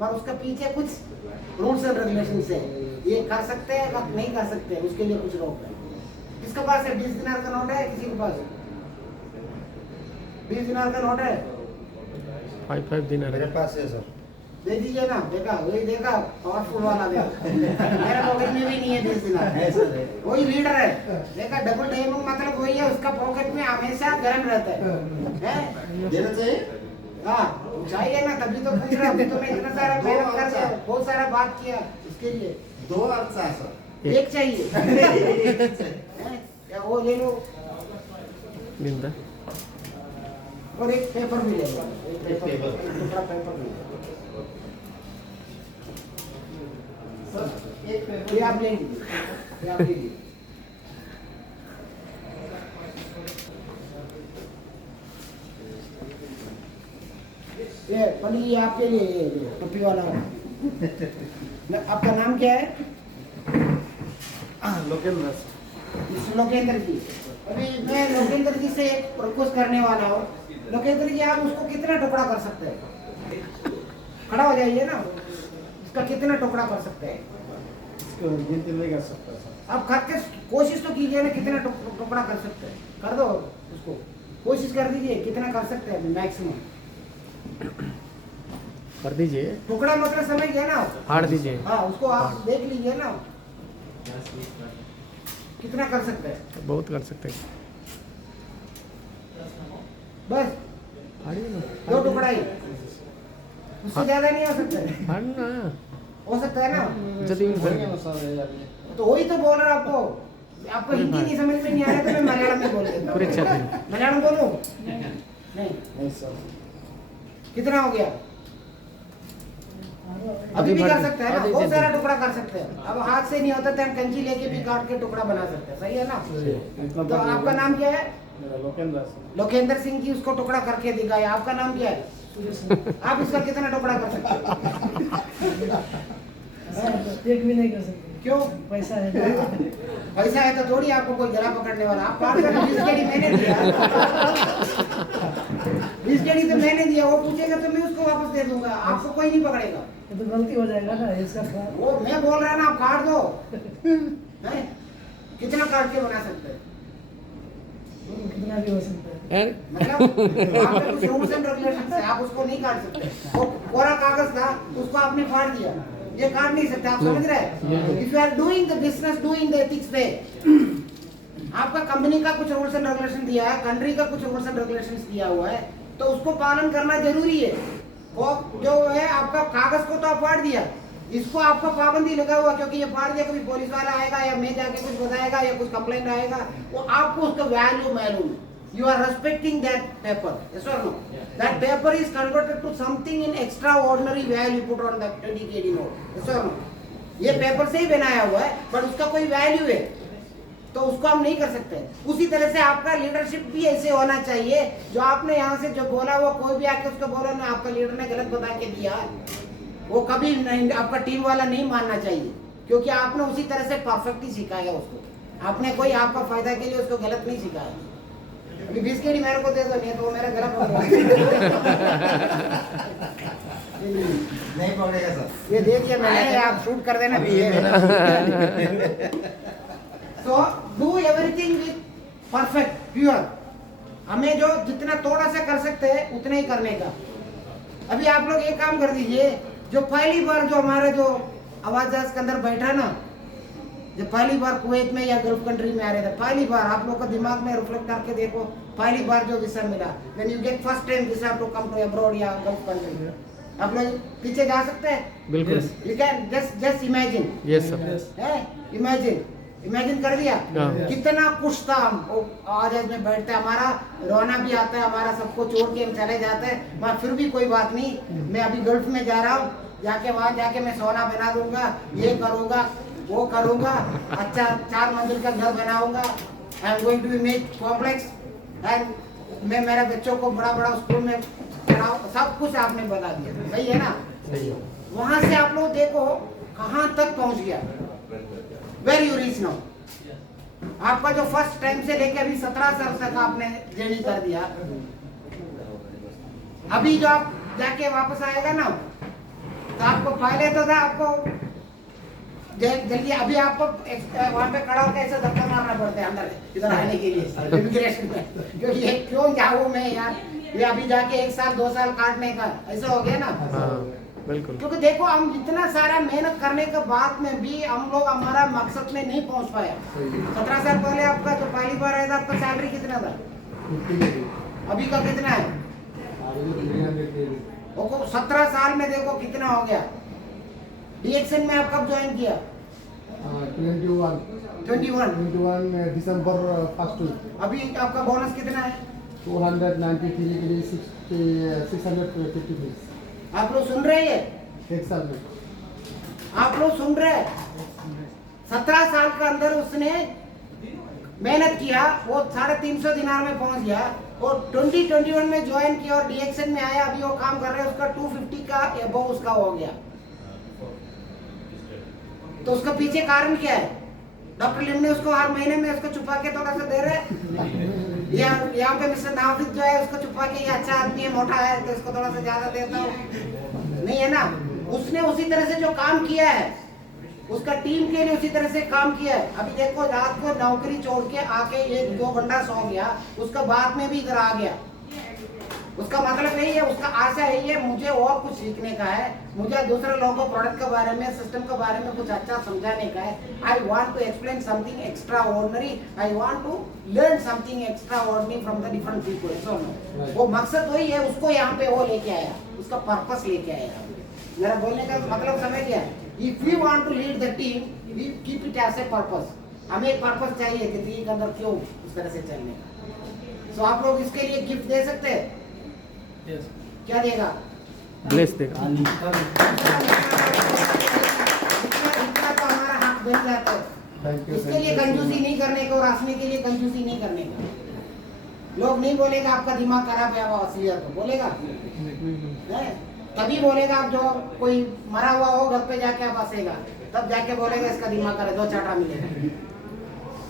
पर उसके पीछे कुछ रूल्स एंड रेगुलेशंस है. ये कर सकते हैं या नहीं कर सकते, उसके लिए कुछ रोक है. किसके पास है 20 दिनार का नोट है? किसी के पास 20 दिनार का नोट है? 5 दिनार मेरे पास है सर. दे दीजिए ना. देखा वही देखा पावरफुल वाला देखा. मेरे पॉकेट में भी नहीं है 20 दिनार. है सर. वही लीडर है. देखा डबल डायमंड मतलब वही है, उसका पॉकेट में हमेशा गर्म रहता है. देना चाहिए. हाँ चाहिए ना, तभी तो पूछ रहा हूँ. तुमने इतना सारा मेहनत कर दिया, बहुत सारा बात किया इसके लिए. 2 अच्छा है सर. एक चाहिए. या वो ले लो निंदा. और एक पेपर भी ले लो. एक पेपर. दूसरा पेपर भी ले लो. ये आप ले लीजिए. ये आप ले लीजिए. ये पंडित जी आपके लिए टोपी वाला. आपका नाम क्या है? लोकेंद्र. मिस्टर लोकेंद्र जी. अभी मैं लोकेंद्र जी से एक रिक्वेस्ट करने वाला हूँ. लोकेंद्र जी आप उसको कितना टुकड़ा कर सकते हैं? खड़ा हो जाइए ना. इसका कितना टुकड़ा कर सकते हैं? इसको गिनती नहीं कर सकता सर. आप करके कोशिश तो कीजिए ना, कितना टुकड़ा कर सकते हैं. कर दो उसको, कोशिश कर दीजिए कितना कर सकते हैं मैक्सिमम. कर दीजिए. टुकड़ा मतलब समझ गया ना? फाड़ दीजिए. हाँ उसको आप देख लीजिए ना कितना कर सकते हैं. बहुत कर सकते हैं. बस फाड़िए ना. 2 टुकड़ा ही, उससे ज्यादा नहीं हो सकता है. फाड़ना. हो सकता है ना? जल्दी तो वही तो बोल रहा आपको. आपको हिंदी नहीं समझ में नहीं आ रहा तो मैं मलयालम में बोल देता पूरे हूँ. चैप्टर. मलयालम बोलूं? नहीं. नहीं सर. कितना हो गया? अभी भी कर सकते हैं ना, बहुत सारा टुकड़ा कर सकते हैं. अब हाथ से नहीं होता तो हम कंची लेके भी काट के टुकड़ा बना सकते हैं. सही है ना? तो आपका नाम क्या है? मेरा लोकेंद्र सर. लोकेंद्र सिंह जी उसको टुकड़ा करके दिखाए. आपका नाम क्या है? आप इसका कितना टुकड़ा कर सकते हैं? एक भी नहीं कर सकते. क्यों? पैसा है पैसा है तो थोड़ी आपको कोई गला पकड़ने वाला। आप काट कर 20 केडी मैंने दिया, 20 केडी तो मैंने दिया, वो पूछेगा तो मैं उसको वापस दे दूंगा, आपको कोई नहीं पकड़ेगा। ये तो गलती हो जाएगा ना इसका। वो मैं बोल रहा ना, आप काट दो। हैं? कितना काट के बना सकते हैं? कितना भी हो सकता है। यार मतलब आपके कुछ रूल्स एंड रेगुलेशंस है, आप उसको नहीं काट सकते। वो कोरा कागज था, उसको आपने फाड़ दिया, ये काट नहीं सकते। आप समझ रहे हैं? If you are doing the business, doing the ethics way, आपका कंपनी का कुछ रूल्स एंड रेगुलेशन दिया है, कंट्री का कुछ रूल्स एंड रेगुलेशंस दिया हुआ है, तो उसको पालन करना जरूरी है। वो जो है आपका कागज को तो आप फाड़ दिया, इसको आपको पाबंदी लगा हुआ, क्योंकि ये फाड़ दिया, कभी पुलिस वाला आएगा या मैं जाके कुछ बताएगा या कुछ कंप्लेंट आएगा, वो आपको उसका वैल्यू मालूम है। You are respecting that paper, yes or no? That paper is converted to something in extraordinary value put on the 20 KD note, yes or no? ये पेपर से ही बनाया हुआ है, बट उसका कोई वैल्यू है, तो उसको हम नहीं कर सकते। उसी तरह से आपका लीडरशिप भी ऐसे होना चाहिए, जो आपने यहाँ से जो बोला वो कोई भी आके उसको बोला ना आपका लीडर ने गलत बता के दिया, वो कभी नहीं, आपका टीम वाला नहीं मानना चाहिए, क्योंकि आपने उसी तरह से परफेक्ट ही सिखाया उसको। आपने कोई आपका फायदा के लिए उसको गलत नहीं सिखाया। अभी 20 केडी मेरे को दे दो, नहीं तो वो मेरा गलत हो नहीं पकड़ेगा सर। ये दे दिया मैंने, आप शूट कर देना। So do everything with perfect, pure. हमें जो जितना थोड़ा सा कर सकते हैं उतना ही करने का। अभी आप लोग ये काम कर दीजिए, जो पहली बार जो हमारे जो हवाई जहाज के अंदर बैठा ना, जो पहली बार कुवैत में या गल्फ कंट्री में आ रहे थे, पहली बार आप लोग को दिमाग में रिफ्लेक्ट करके देखो, पहली बार जो वीसा मिला, when you get first time visa to come to abroad या गल्फ कंट्री, आप लोग पीछे जा सकते हैं? बिल्कुल। You can just imagine. Yes sir. है इमेजिन कर दिया। हाँ। कितना खुश था हम, आज में बैठते हमारा रोना भी आता है, हमारा सबको छोड़ के हम चले जाते हैं, मगर फिर भी कोई बात नहीं, मैं अभी गल्फ में जा रहा हूँ, जाके वहाँ जाके मैं सोना बना दूंगा, ये करूंगा वो करूंगा, अच्छा 4 मंजिल का घर बनाऊंगा, I am going to make complex, and मैं मेरे बच्चों को बड़ा बड़ा स्कूल में पढ़ाऊं, सब कुछ आपने बता दिया। सही है ना? वहां से आप लोग देखो कहाँ तक पहुंच गया। Where you reach now? आपका जो फर्स्ट टाइम से लेके अभी 17 साल तक आपने जर्नी कर दिया, अभी जो आप जाके वापस आएगा ना, तो आपको पहले तो था आपको जल्दी, अभी आपको वहाँ पे खड़ा होकर ऐसा धक्का मारना पड़ता है अंदर इधर आने के लिए इमिग्रेशन में, क्योंकि ये क्यों जाऊँ मैं यार, ये अभी जाके 1 साल 2 साल काटने का ऐसा हो गया ना। हाँ बिल्कुल। क्योंकि देखो हम इतना सारा मेहनत करने के बाद में भी हम लोग हमारा मकसद में नहीं पहुंच पाया। 17 साल पहले आपका जो पहली बार आया था, आपका सैलरी कितना था? अभी का कितना है? 17 साल में देखो कितना हो गया। डीएक्सन में आप कब ज्वाइन किया? 21 दिसंबर फर्स्ट वीक। अभी आपका बोनस कितना है? 653। आप लोग सुन रहे हैं? 1 साल में। आप लोग सुन रहे हैं? 17 साल के अंदर उसने मेहनत किया, वो 350 दिनार में पहुंच गया, और 2021 में ज्वाइन किया और डीएक्सन में आया, अभी वो काम कर रहे हैं, उसका 250 का एबव उसका हो गया। तो उसका पीछे कारण क्या है? डॉक्टर लिम ने उसको हर महीने में उसको छुपा के थोड़ा सा दे रहे, यहाँ पे मिस्टर नाफिज जो है उसको छुपा के, ये अच्छा आदमी है, मोटा है, तो इसको थोड़ा सा ज्यादा देता हूँ, नहीं है ना? उसने उसी तरह से जो काम किया है, उसका टीम के लिए उसी तरह से काम किया है। अभी देखो रात को नौकरी छोड़ के आके 1-2 घंटा सो गया, उसका बाद में भी इधर आ गया। उसका मतलब यही है, उसका आशा यही है, मुझे और कुछ सीखने का है, मुझे दूसरे लोगों को प्रोडक्ट के बारे में, सिस्टम के बारे में कुछ अच्छा समझाने का है। I want to explain something extraordinary, I want to learn something extraordinary from the different people. वो मकसद वही है, उसको यहाँ पे वो लेके आया, उसका पर्पस लेके आया। मेरा बोलने का मतलब समझ गया? If we want to lead the team, we keep it as a purpose. हमें एक पर्पस चाहिए कि टीम के अंदर क्यों उस तरह से चलने का। तो आप लोग इसके लिए गिफ्ट दे सकते हैं? क्या देगा? ब्लेस देगा। इतना तो हमारा हाथ बन जाता है। इसके लिए कंजूसी नहीं करने का, और आसने के लिए कंजूसी नहीं करने का। लोग नहीं बोलेगा आपका दिमाग खराब है, वो असलियत तो बोलेगा है? तभी बोलेगा आप, जो कोई मरा हुआ हो घर पे जाके आप हंसेगा, तब जाके बोलेगा इसका दिमाग करे, 2 चाटा मिलेगा।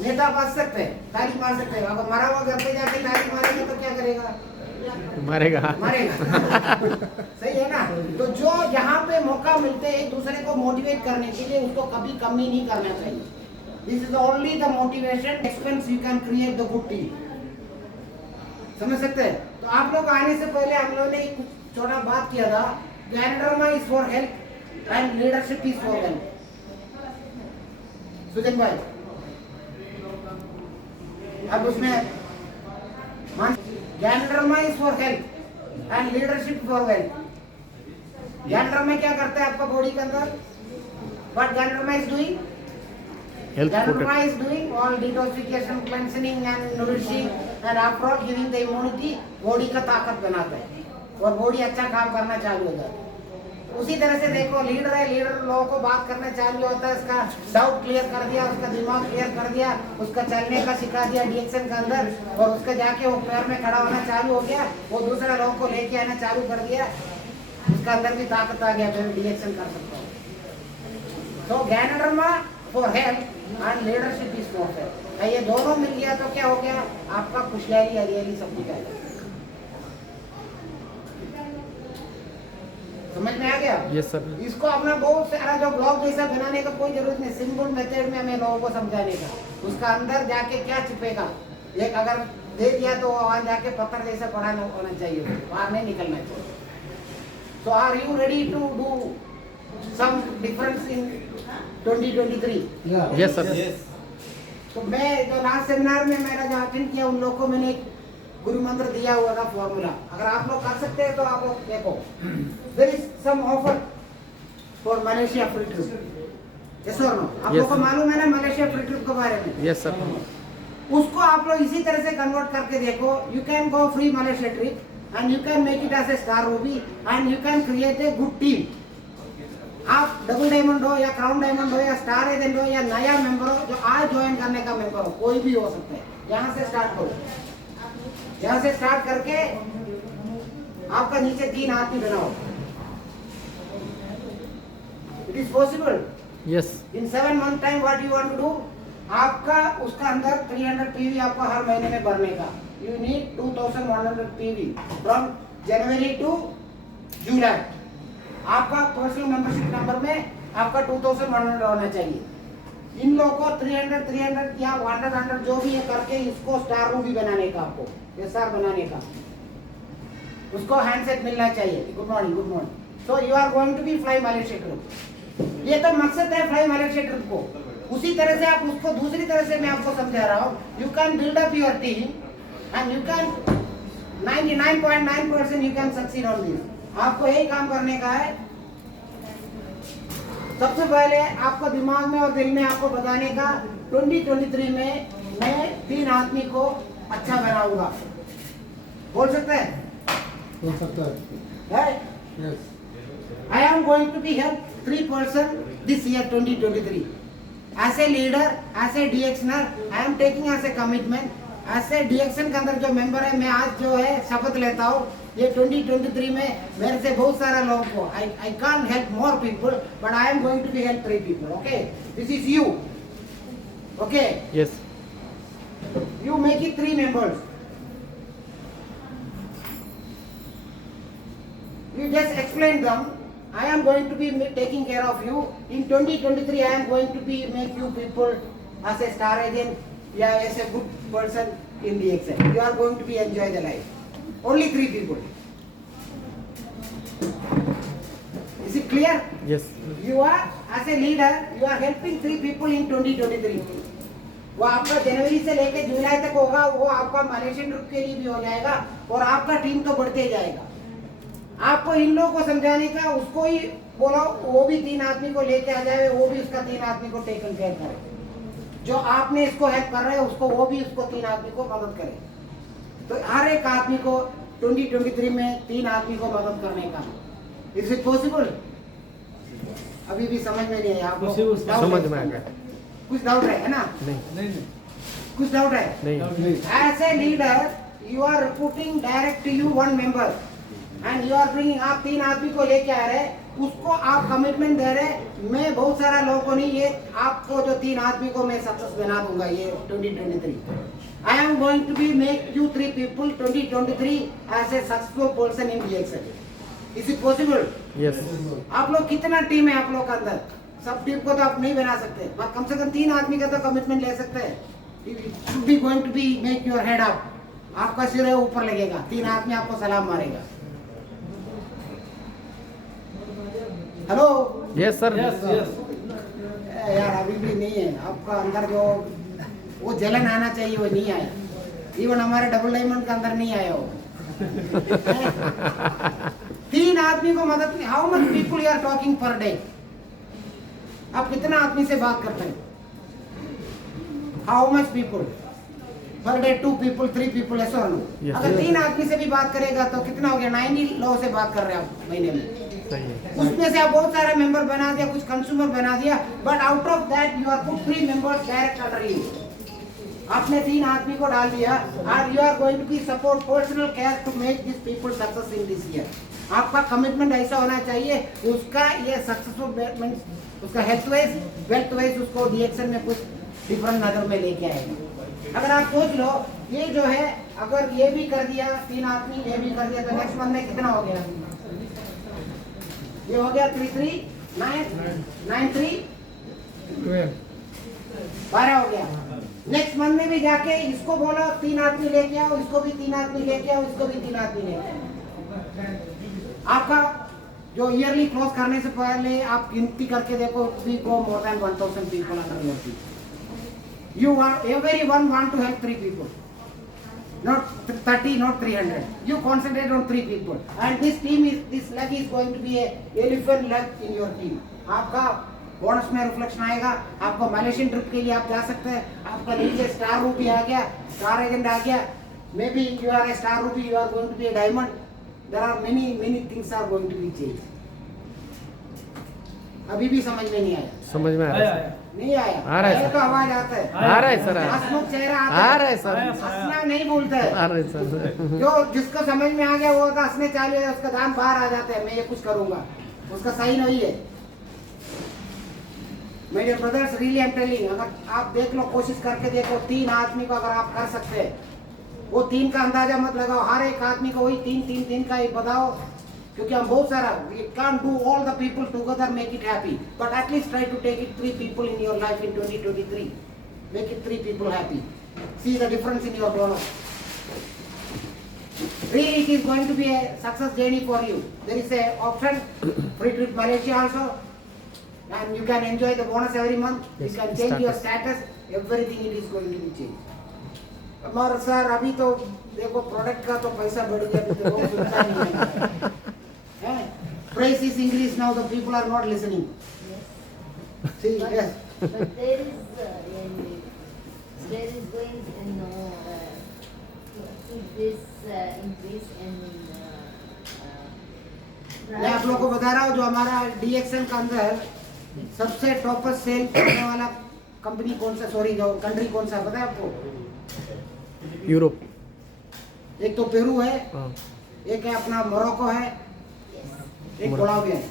नहीं तो आप हंस सकते हैं, ताली मार सकते हैं। अगर मरा हुआ घर पे जाके ताली मारेगा तो क्या करेगा? मारेगा। मारेगा। सही है ना? तो जो जहाँ पे मौका मिलते हैं दूसरे को मोटिवेट करने के लिए, उसको कभी कमी नहीं करना चाहिए। This is only the motivation expense you can create the good team. समझ सकते हैं? तो आप लोग आने से पहले हम लोगों ने एक छोटा बात किया था, ganoderma is for health and leadership is for wealth. Sujan भाई, अब उसमें ganoderma is for health and leadership for wealth. Ganoderma क्या करता है आपका बॉडी के अंदर? What ganoderma is doing? Health Dharma protect. is doing all detoxification, cleansing and nourishing and after all giving the immunity, body का ताकत बनाता है और बॉडी अच्छा काम करना चालू हो जाता है। उसी तरह से देखो, लीडर है, लीडर लोगों को बात करना चालू होता है, उसका डाउट क्लियर कर दिया, उसका दिमाग क्लियर कर दिया, उसका चलने का सिखा दिया डीएक्शन के अंदर, और उसका जाके वो पैर में खड़ा होना चालू हो गया, वो दूसरे लोगों को लेके आना चालू कर दिया, उसका अंदर भी ताकत आ गया, फिर डीएक्शन कर सकता हूँ। तो ganoderma for health and leadership is for health. ये दोनों मिल गया तो क्या हो गया? आपका खुशहाली हरियाली सब कुछ आ गया। समझ में आ गया? Yes sir. इसको अपना बहुत सारा जो ब्लॉग जैसा बनाने का कोई जरूरत नहीं, सिंपल मेथड में हमें लोगों को समझाने का। उसका अंदर जाके क्या छिपेगा, एक अगर दे दिया तो वहां जाके पत्थर जैसा पड़ा होना चाहिए, बाहर नहीं निकलना चाहिए। So are you ready to do some difference in 2023? Yeah. Yes sir. तो मैं जो लास्ट सेमिनार में मेरा जो अटेंड किया, उन लोगों को मैंने एक गुरु मंत्र दिया हुआ था, फॉर्मूला। अगर आप लोग कर सकते हैं तो आप लोग देखो, there is some offer for Malaysia free trip. Yes और नो? आप Yes, लोग को sir. मालूम है ना मलेशिया फ्री ट्रिप के बारे में? Yes sir. उसको आप लोग इसी तरह से कन्वर्ट करके देखो। You can go free Malaysia trip and you can make it as a star ruby and you can create a good team. आप डबल डायमंड हो या क्राउन डायमंड हो या स्टार एजेंट हो या नया मेंबर हो, जो आज ज्वाइन करने का मेंबर हो, कोई भी हो सकता है। यहाँ से स्टार्ट करो, यहाँ से स्टार्ट करके आपका नीचे 3 आदमी बनाओ। It is possible. Yes. In 7 month time what you want to do, आपका उसका अंदर 300 पीवी आपका हर महीने में भरने का। You need 2100 PV from January to July. आपका पर्सनल मेंबरशिप नंबर में आपका 2100 होना चाहिए। इन लोगों को 300 या 100 जो भी है करके इसको स्टार रूबी बनाने का, आपको एसआर बनाने का, उसको हैंडसेट मिलना चाहिए। Good morning, good morning. So you are going to be fly Malaysia trip. ये तो मकसद है फ्लाई मलेशिया ट्रिप को। उसी तरह से आप उसको दूसरी तरह से मैं आपको समझा रहा हूँ। You can build up your team and you can 99.9% you can succeed on this. आपको यही काम करने का है। सबसे पहले आपको दिमाग में और दिल में आपको बताने का, 2023 में मैं 3 आदमी को अच्छा बनाऊंगा। बोल सकते हैं? बोल सकता है। Yes. I am going to be help 3 person this year 2023. As a leader, as a DXner, I am taking as a commitment. As a DXN के अंदर जो मेंबर है, मैं आज जो है शपथ लेता हूँ, ये 2023 में मेरे से बहुत सारा लोगों को I can't help more people, but I am going to be help 3 people. Okay, this is you. Okay, yes. you make it 3 members. You just explain them. I am going to be taking care of you. In 2023, I am going to be make you people as a star agent, yeah, as a good person in the Excel. You are going to be enjoy the life. Only 3 people. Is it clear? Yes. You are as a leader, you are helping 3 people in 2023. वो आपका जनवरी से लेकर जुलाई तक होगा, वो आपका Malaysian trip के लिए भी हो जाएगा और आपका टीम तो बढ़ते जाएगा। आपको इन लोगों को समझाने का, उसको ही बोलो वो भी 3 आदमी को लेके आ जाए, वो भी उसका 3 आदमी को टेकन केयर करे। जो आपने इसको हेल्प कर रहे हैं उसको, वो भी उसको 3 आदमी को मदद करे। तो हर एक आदमी को 2023 में 3 आदमी को मदद करने का। Is it possible? अभी भी समझ में नहीं है आप लोग? समझ में आ गया। कुछ डाउट है ना? नहीं कुछ डाउट है? नहीं। As a leader, you are reporting direct to you 1 member. And you are bringing, आप 3 आदमी को लेके आ रहे, उसको आप कमिटमेंट दे रहे, मैं बहुत सारा लोगों को नहीं, ये आपको जो 3 आदमी को मैं सक्सेस बना दूंगा ये 2023. I am going to be make you 3 people 2023 as a successful person in DXN. Is it possible? Yes आप लोग कितना टीम है आप लोग का अंदर? सब टीम को तो आप नहीं बना सकते, पर कम से कम 3 आदमी का तो कमिटमेंट ले सकते हैं. Should be going to be make your head up. आपका सिर है ऊपर लगेगा, 3 आदमी आपको सलाम मारेगा. हेलो यस सर यार अभी भी नहीं है आपका अंदर जो वो जलन आना चाहिए वो नहीं आया. इवन हमारे डबल डायमंड के अंदर नहीं आया वो. 3 आदमी को मदद. How much people you are talking per day? आप कितना आदमी से बात करते हैं? How much people per day? 2 people 3 people ऐसा हो. Yes, अगर yes. 3 आदमी से भी बात करेगा तो कितना हो गया? 90 लोगों से बात कर रहे हैं आप महीने में. सही है उसमें से आप बहुत सारे मेंबर बना दिया, कुछ कंज्यूमर बना दिया, but out of that you are put 3 members direct under you. आपने 3 आदमी को डाल दिया और you are going to be support personal care to make this people success in this year. आपका कमिटमेंट ऐसा होना चाहिए, उसका ये सक्सेसफुल उसका हेल्थ वाइज वेल्थ वाइज उसको DXN में कुछ डिफरेंट नजर में लेके आएगा. अगर आप सोच लो ये जो है, अगर ये भी कर दिया 3 आदमी, ये भी कर दिया तो नेक्स्ट मंथ में कितना हो गया? ये हो गया 3 3 9 9 3 12 हो गया. नेक्स्ट मंथ में भी जाके इसको बोलो 3 आदमी लेके आओ, इसको भी 3 आदमी लेके आओ, इसको भी 3 आदमी लेके आओ. आपका जो ईयरली क्लोज करने से पहले आप गिनती करके देखो, we go more than 1000 people under your team. You want everyone want to help 3 people, not 30, not 300. You concentrate on 3 people, and this leg is going to be a elephant leg in your team. आपका bonus में reflection आएगा. आपको Malaysian trip के लिए आप जा सकते हैं. आपका नीचे स्टार रूपी आ गया, स्टार एजेंट आ गया. May be you are a star ruby, you are going to be a diamond. There are many things are going to be change. अभी भी समझ में नहीं आया? समझ में आ रहा है नहीं आया? आ रहा है पहले सर. तो आवाज आता है, आ रहा है सर हंसमुख चेहरा आ आता रहा है, है सर हंसना नहीं बोलता है. आ रहा है सर जो जिसको समझ में आ गया वो तो हंसने चालू है, उसका दांत बाहर आ जाता है, मैं ये कुछ करूंगा, उसका सही नहीं है. मेरे brothers really I am telling, अगर आप देख लो, कोशिश करके देखो, 3 आदमी को अगर आप कर सकते हैं, वो 3 का अंदाजा मत लगाओ, हर एक आदमी को वही 3 का ही बताओ, क्योंकि हम बहुत सारा we can't do all the people together make it happy, but at least try to take it 3 people in your life in 2023. Make it 3 people happy. See the difference in your bonus. Really, it is going to be a success journey for you. There is a option free trip Malaysia also, and you can enjoy the bonus every month. Yes, you can change your status. Everything it is going to be changed. हमारा sir अभी तो देखो product का तो पैसा बढ़ गया, अभी तो लोग सुनता नहीं है. Price is increased now, the people are not listening. See, yes. But there is going to this increase in मैं आप लोगों को बता रहा हूँ, जो हमारा DXN का अंदर सबसे टॉपर सेल करने वाला कंपनी कौन सा, सॉरी जो कंट्री कौन सा पता है आपको? यूरोप. एक तो पेरू है, हाँ एक है अपना मोरक्को है, एक कोलंबिया है.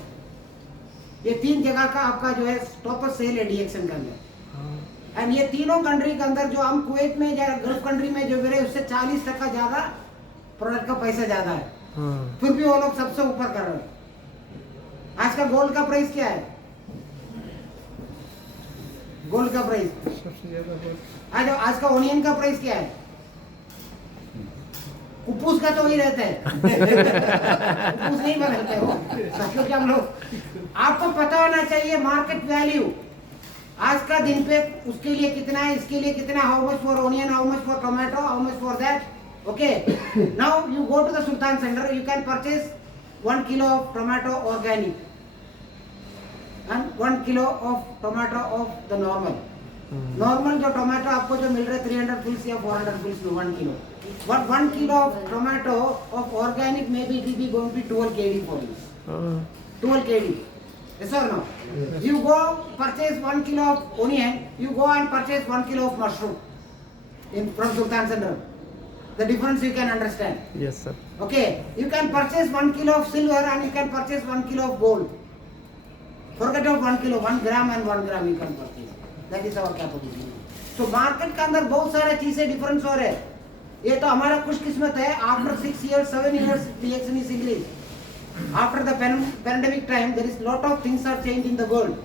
ये 3 जगह का आपका जो है टॉपर सेल है DXN के अंदर. एंड ये तीनों कंट्री के अंदर जो हम कुवैत में या गल्फ कंट्री में जो मेरे उससे 40% ज्यादा प्रोडक्ट का पैसा ज्यादा है, हाँ फिर भी वो लोग सबसे ऊपर कर रहे हैं. आज का गोल्ड का प्राइस क्या है? गोल्ड का प्राइस आज का ओनियन का प्राइस क्या है? कुपूस का तो वही रहता है. कुपूस नहीं बदलते हो, क्योंकि हम लोग, आपको पता होना चाहिए मार्केट वैल्यू आज का दिन पे उसके लिए कितना है, इसके लिए कितना, how much for onion, how much for tomato, how much for that. Okay, now you go to the Sultan center, you can purchase 1 kilo of tomato organic and 1 kilo of tomato of the normal. Normal जो tomato आपको जो मिल रहे 300 rupees या 400 rupees में 1 kilo. But 1 kilo of tomato of organic maybe it will be going to be 12 kg for you. 12 kg. Yes or no? You go purchase 1 kilo of onion, you go and purchase 1 kilo of mushroom from Sultan Center. The difference you can understand. Yes, sir. Okay, you can purchase 1 kilo of silver and you can purchase 1 kilo of gold. Forget of 1 kilo, 1 gram and 1 gram you can purchase. That is our capability. So market के अंदर बहुत सारे चीजें difference हो रहे हैं. ये तो हमारा खुशकिस्मत है. After 6 years, 7 years, DXN is increased. After the pandemic time, there is lot of things are changed in the world.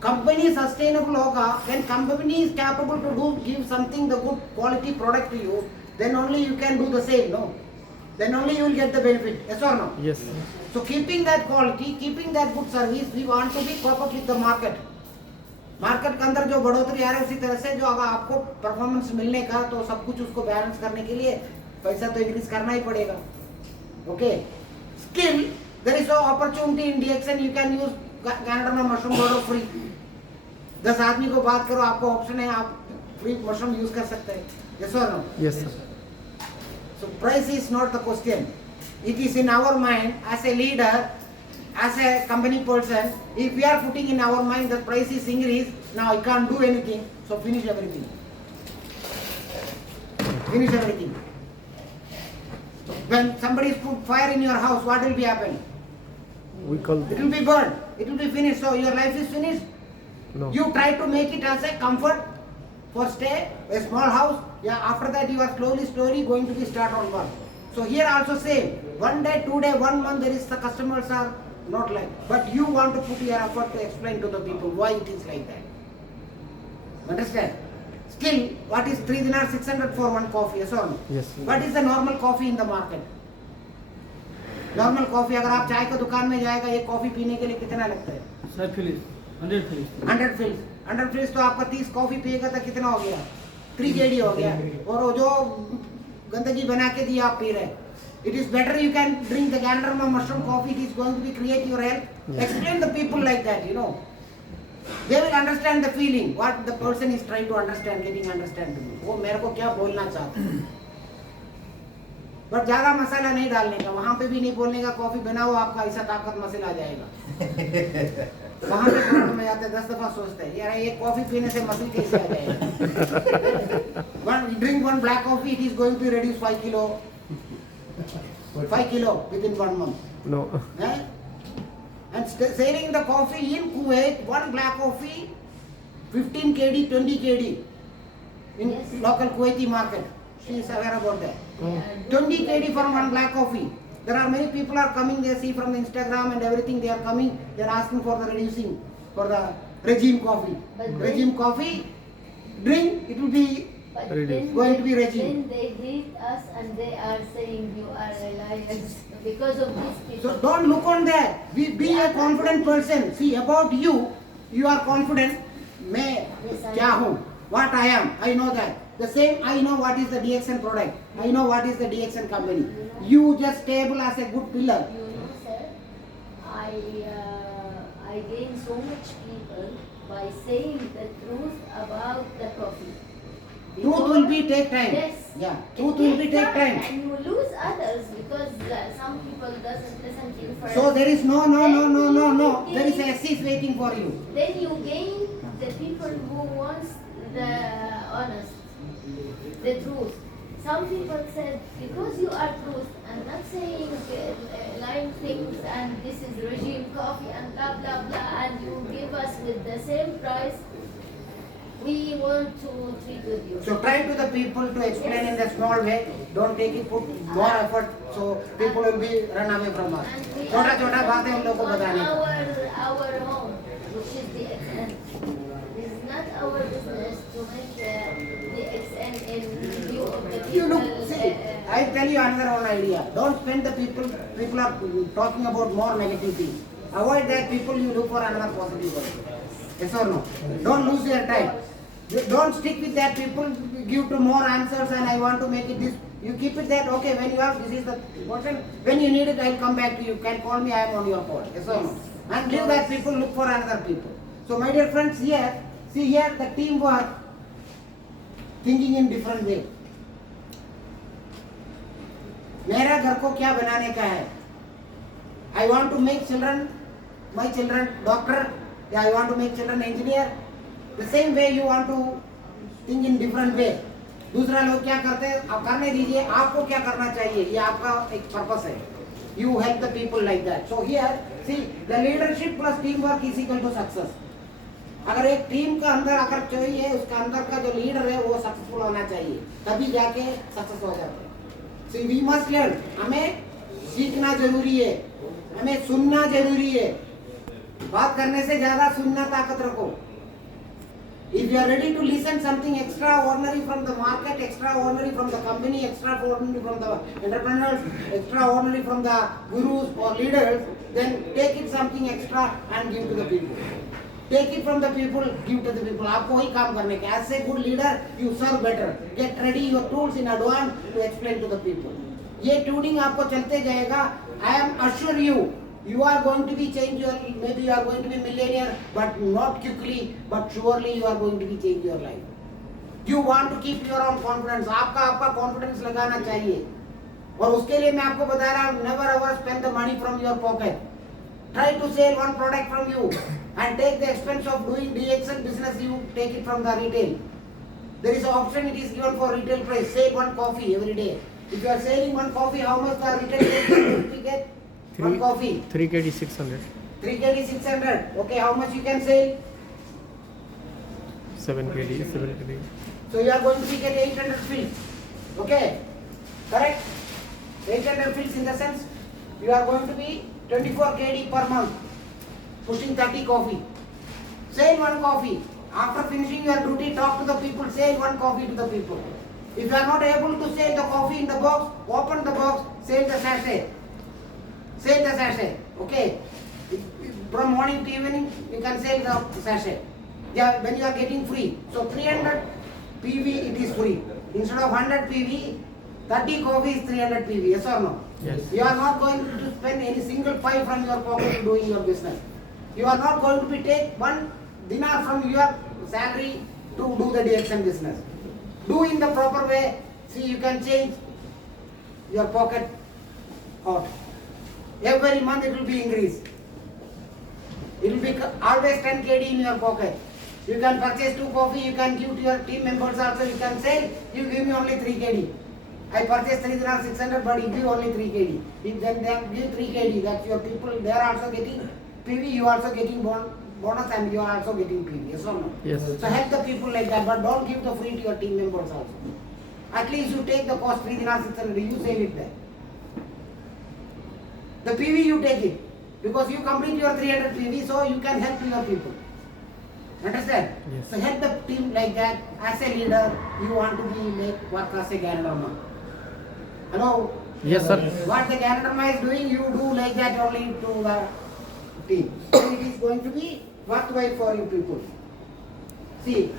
Company sustainable होगा, when company is capable to do give something the good quality product to you, then only you can do the same, no? Then only you will get the benefit. Yes or no? Yes. So keeping that quality, keeping that good service, we want to be cope up with the market. Market के अंदर जो बढ़ोतरी आ रही है उसी तरह से जो अगर आपको परफॉर्मेंस मिलने का तो सब कुछ उसको बैलेंस करने के लिए पैसा तो इंक्रीज करना ही पड़ेगा. Okay, skill there is opportunity in DXN. You can use ganoderma mushroom powder free. 10 आदमी को बात करो, आपको ऑप्शन है, आप फ्री मशरूम यूज कर सकते हैं. यस और no? Yes, sir. So price is not the question. It is in our mind as a leader, as a company person. If we are putting in our mind that price is increased, now I can't do anything. So finish everything. Finish everything. When somebody is put fire in your house, what will be happen? We call It will be burned. It will be finished. So your life is finished. no. You try to make it as a comfort for stay, a small house. Yeah, after that you are slowly going to be start on work. So here also same. 1 day, 2 day, 1 month there is the customers are not like. But you want to put your effort to explain to the people why it is like that. Understand? Still, what is 3 dinar 600 for one coffee? Yes or no? Yes. What is the normal coffee in the market? Normal coffee अगर आप चाय की दुकान में जाएगा ये coffee पीने के लिए कितना लगता है? 100 फिलिस 100 फिलिस 100 फिल्स तो आपका 30 कॉफी पिएगा तो कितना हो गया? 3 KD हो गया. और वो जो गंदगी बना के दी आप पी रहे. It is better you can drink the Gandharma mushroom coffee. It is going to be create your health. Explain the people like that, you know. They will understand the feeling. What the person is trying to understand, getting understand. वो मेरे को क्या बोलना चाहता है. But ज्यादा मसाला नहीं डालने का. वहाँ पे भी नहीं बोलने का कॉफी बनाओ आपका ऐसा ताकत मसाला आ जाएगा. वहाँ पे कोर्ट में जाते 10 दफा सोचते हैं यार ये कॉफी पीने से मसल कैसे आ जाएगा. Drink one black coffee, it is going to reduce 5 kilo within 1 month. No. Eh? And selling the coffee in Kuwait, one black coffee, 15 KD, 20 KD in Yes. local Kuwaiti market. She is aware about that. Oh. 20 KD for one black coffee. There are many people are coming, they see from the Instagram and everything, they are coming, they are asking for the reducing, for the regime coffee. But then- Regime coffee, drink, it will be, But Reduce. then Going to be they- regime. Then they hate us and they are saying you are liars because of these people. so don't look on that. Be a confident person. See about you, you are confident. मैं Yes, I क्या know. हूँ? What I am, I know that. The same, I know what is the DXN product. I know what is the DXN company. You just stable as a good pillar. You know, sir, I gain so much people by saying the truth about the coffee. Truth will be take time. Yes. Yeah, It truth will be takes take time. And you lose others because some people doesn't listen to you first. So there is no. Then There is you a assist waiting for you. Then you gain the people who wants the honest, the truth. Some people said because you are truth and not saying lying things and this is regime coffee and blah blah blah and you give us with the same price, we want to treat with you. So try to the people to explain in the small way. Don't take it, put more effort. So people will be run away from us. And we छोटा are छोटा बातें हम लोग को on बताने का. our home, which is the XN. It is not our business to make the XN in view of the people. You look, see, I tell you another one idea. Don't spend the people. People are talking about more negative things. Avoid that. People, you look for another positive one. Yes or no? Don't lose your time. Don't stick with that. People give to more answers, and I want to make it this. You keep it that. Okay, when you have this is the important. When you need it, I'll come back to you. Can call me. I am on your call. Yes or no? And leave that. People look for another people. So my dear friends, here, see here the teamwork, thinking in different way. मेरा घर को क्या बनाने का है? I want to make children, my children doctor. Yeah, I want to make children engineer. The same way you want to think in different way. दूसरा लोग क्या करते हैं, आप करने दीजिए, आपको क्या करना चाहिए, ये आपका एक पर्पस है. You help the people like that. So here, see, the leadership plus teamwork is equal to success. अगर एक टीम का अंदर अगर चाहिए, उसका अंदर का जो लीडर है वो सक्सेसफुल होना चाहिए, तभी जाके सक्सेस हो जाते हैं. See, we must learn. हमें सीखना जरूरी है, हमें सुनना जरूरी है. बात करने से ज्यादा सुनना ताकत रखो. If you are ready to listen something extraordinary from the market, extraordinary from the company, extraordinary from the entrepreneurs, extraordinary from the gurus or leaders, then take it something extra and give to the people. Take it from the people, give to the people. आपको ही काम करने के. As a good leader, you serve better. Get ready your tools in advance to explain to the people. ये tuning आपको चलते जाएगा. I am assure you. You are going to be change your, maybe you are going to be millionaire, but not quickly, but surely you are going to be change your life. You want to keep your own confidence. आपका confidence लगाना चाहिए. और उसके लिए मैं आपको बता रहा हूँ, never ever spend the money from your pocket. Try to sell one product from you and take the expense of doing DXN business. You take it from the retail. There is an option, it is given for retail price. Sell one coffee every day. If you are selling one coffee, how much the retail price will get? One coffee. 3 kg 600. 3 kg 600. Okay, how much you can sell? 7 kg 7 kg. So you are going to be get 800 fills. Okay, correct? 800 fills in the sense you are going to be 24 kg per month, pushing 30 coffee. Sell one coffee. After finishing your duty, talk to the people. Sell one coffee to the people. If you are not able to sell the coffee in the box, open the box. Sell the sachet. Sell the sachet. Okay. From morning to evening, you can sell the sachet. Yeah, when you are getting free. So 300 PV it is free. Instead of 100 PV, 30 coffee is 300 PV. Yes or no? Yes. You are not going to spend any single pie from your pocket in doing your business. You are not going to be take one dinar from your salary to do the DXN business. Do in the proper way. See, you can change your pocket out. Every month it will be increased. It will be always 10 kg in your pocket. You can purchase 2 coffee, you can give to your team members also, you can say, you give me only 3 kg. I purchased 3 dinar 600, but you give only 3 kg. If then they give 3 kg, that's your people, they are also getting PV, you are also getting bonus and you are also getting PV. Yes or no? Yes. So help the people like that, but don't give the free to your team members also. At least you take the cost 3 dinar 600, you save it there. The PV you take it, because you complete your 300 PV, so you can help your people. Understand? Yes. So help the team like that. As a leader, you want to be make work as a Ganadharma. Hello? Yes, sir. What the Ganadharma is doing, you do like that only to the team. So it is going to be worthwhile for you people. See,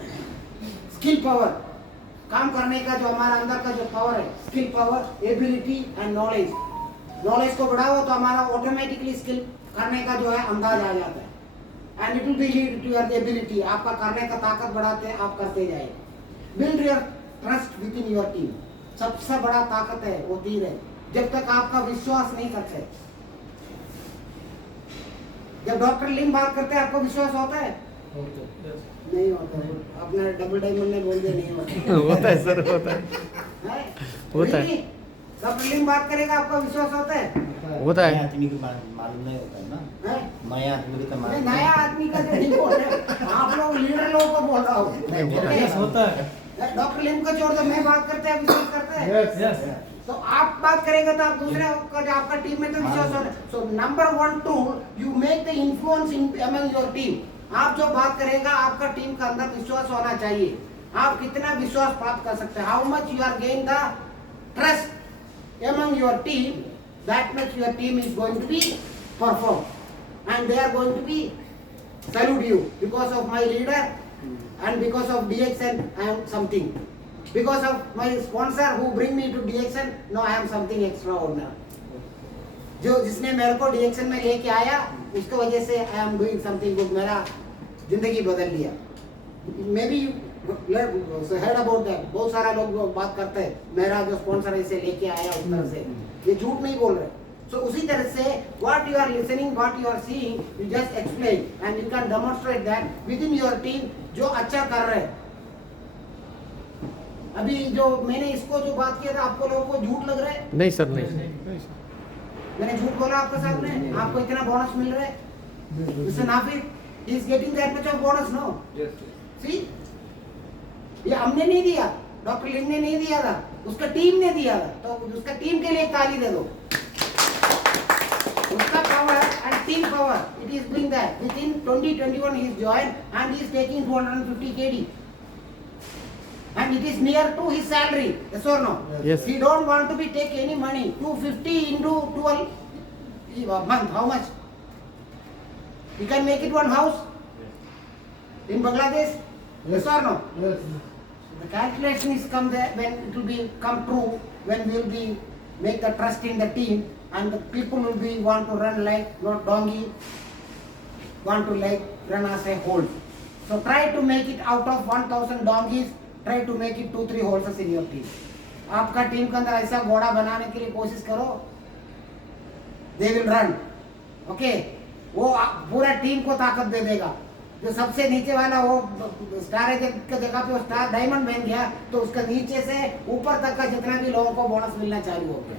skill power. काम करने का जो हमारा अंदर का जो power है, skill power, ability and knowledge. Knowledge को बढ़ाओ तो हमारा ऑटोमेटिकली स्किल करने का जो है अंदाज आ जाता है. And it will be lead to your ability. आपका करने का ताकत बढ़ाते हैं, आप करते जाए. Build your trust within your team. सबसे बड़ा ताकत है वो तीर है. जब तक आपका विश्वास नहीं करते. जब डॉक्टर लिम बात करते हैं आपको विश्वास होता है? नहीं होता. अपने डबल डायमंड ने बोल दिया नहीं होता. होता है सर, होता है. होता है. डॉक्टर लिम बात करेगा आपको विश्वास होता है? होता नया है. आदमी को मालूम नहीं होता है ना. हैं? नया आदमी को तो नहीं, मालूम नया आदमी का जो नहीं बोल रहे, आप लोग लीडर लोगों को बोल रहा हूँ. यस होता है. डॉक्टर लिम को छोड़ दो, मैं बात करते हैं विश्वास करते हैं. Yes. यस. तो आप बात करेंगे तो आप दूसरे का जो आपका टीम में तो विश्वास होना. So number 1 tool, you make the influence in among your team. आप जो बात करेगा आपका टीम का अंदर विश्वास होना चाहिए. आप कितना विश्वास प्राप्त कर सकते हैं. How much you are gain the trust among your team, that much your team is going to be perform, and they are going to be salute you because of my leader and because of DXN I am something. Because of my sponsor who bring me to DXN, no I am something extraordinary. जो जिसने मेरे को DXN में लेके आया उसके वजह से I am doing something good. मेरा जिंदगी बदल लिया. Maybe you heard about that. बहुत सारा लोग बात करते हैं मेरा जो स्पॉन्सर ऐसे लेके आया उस तरह से. ये झूठ नहीं बोल रहे. So उसी तरह से what you are listening, what you are seeing, you just explain and you can demonstrate that within your team जो अच्छा कर रहे हैं. अभी जो मैंने इसको जो बात किया था आपको लोगों को झूठ लग रहा है? नहीं सर नहीं मैंने झूठ बोला आपके सामने? आपको इतना बोनस मिल रहा है? Mister Nafir, he is getting that much of bonus, no? See? ये हमने नहीं दिया, डॉक्टर लिंग ने नहीं दिया था, उसका टीम ने दिया था, तो उसका टीम के लिए ताली दे दो। उसका power and team power, it is doing that. Within 2021 he is joined and he is taking 250 KD. And it is near to his salary, yes or no? Yes. He don't want to be take any money. 250 into 12 a month, how much? He can make it one house in Bangladesh, yes or no? Yes. The calculation is come there when it will be come true, when we will be make the trust in the team and the people will be want to run like not donkey, want to like run as a whole. So try to make it out of 1000 donkeys, try to make it 2-3 horses in your team. आपका team के अंदर ऐसा घोड़ा बनाने के लिए कोशिश करो, they will run, okay? वो पूरा टीम को ताकत दे देगा। जो सबसे नीचे वाला वो स्टार एजेंट की जगह पे वो स्टार डायमंड बन गया, तो उसका नीचे से ऊपर तक का जितना भी लोगों को बोनस मिलना चालू हो गया।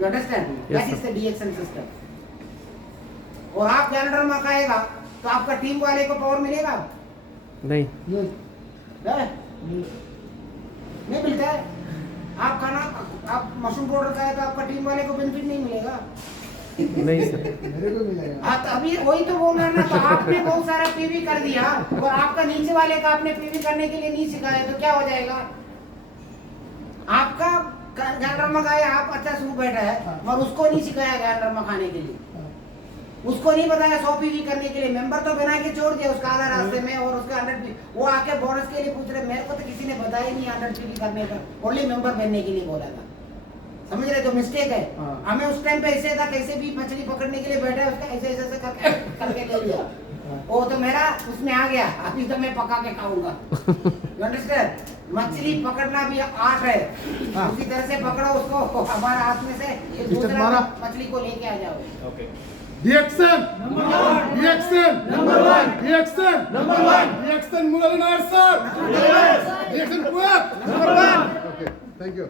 You understand? That is the DXN system. और आप जनरल में खाएगा तो आपका टीम वाले को पावर मिलेगा? नहीं नहीं मिलता है। आप खाना आप मशरूम पाउडर खाए तो आपका टीम वाले को बेनिफिट नहीं मिलेगा। नहीं सर मेरे को मिलेगा। तो अभी वही तो बोल रहा है ना, तो आपने बहुत सारा पीवी कर दिया और आपका नीचे वाले का आपने पीवी करने के लिए नहीं सिखाया, तो क्या हो जाएगा? आपका गैंडरमा खाया, आप अच्छा सूप बैठा है और उसको नहीं सिखाया गैंडरमा खाने के लिए, उसको नहीं बताया 100 पीवी करने के लिए। मेंबर तो बना के छोड़ दिया उसका आधा रास्ते में, और उसका 100 वो आके बोनस के लिए पूछ रहे। मेरे को तो किसी ने बताया ही नहीं 100 पीवी करने का, ओनली मेंबर बनने के लिए बोला था। समझ रहे? जो मिस्टेक है, हमें उस टाइम पे ऐसे था, कैसे भी मछली पकड़ने के लिए बैठा है, उसका ऐसे ऐसे करके ले लिया। वो तो मेरा उसमें आ गया, अभी तो मैं पका के खाऊंगा। You understand? मछली पकड़ना भी आर्ट है, उसी तरह से पकड़ो उसको हमारे हाथ में से, ये दूसरा मछली को लेके आ जाओ। Reaction number 1. Reaction number 1. Reaction number 1. Reaction Mural Nair sir. Reaction Kuat number 1. Okay, thank you.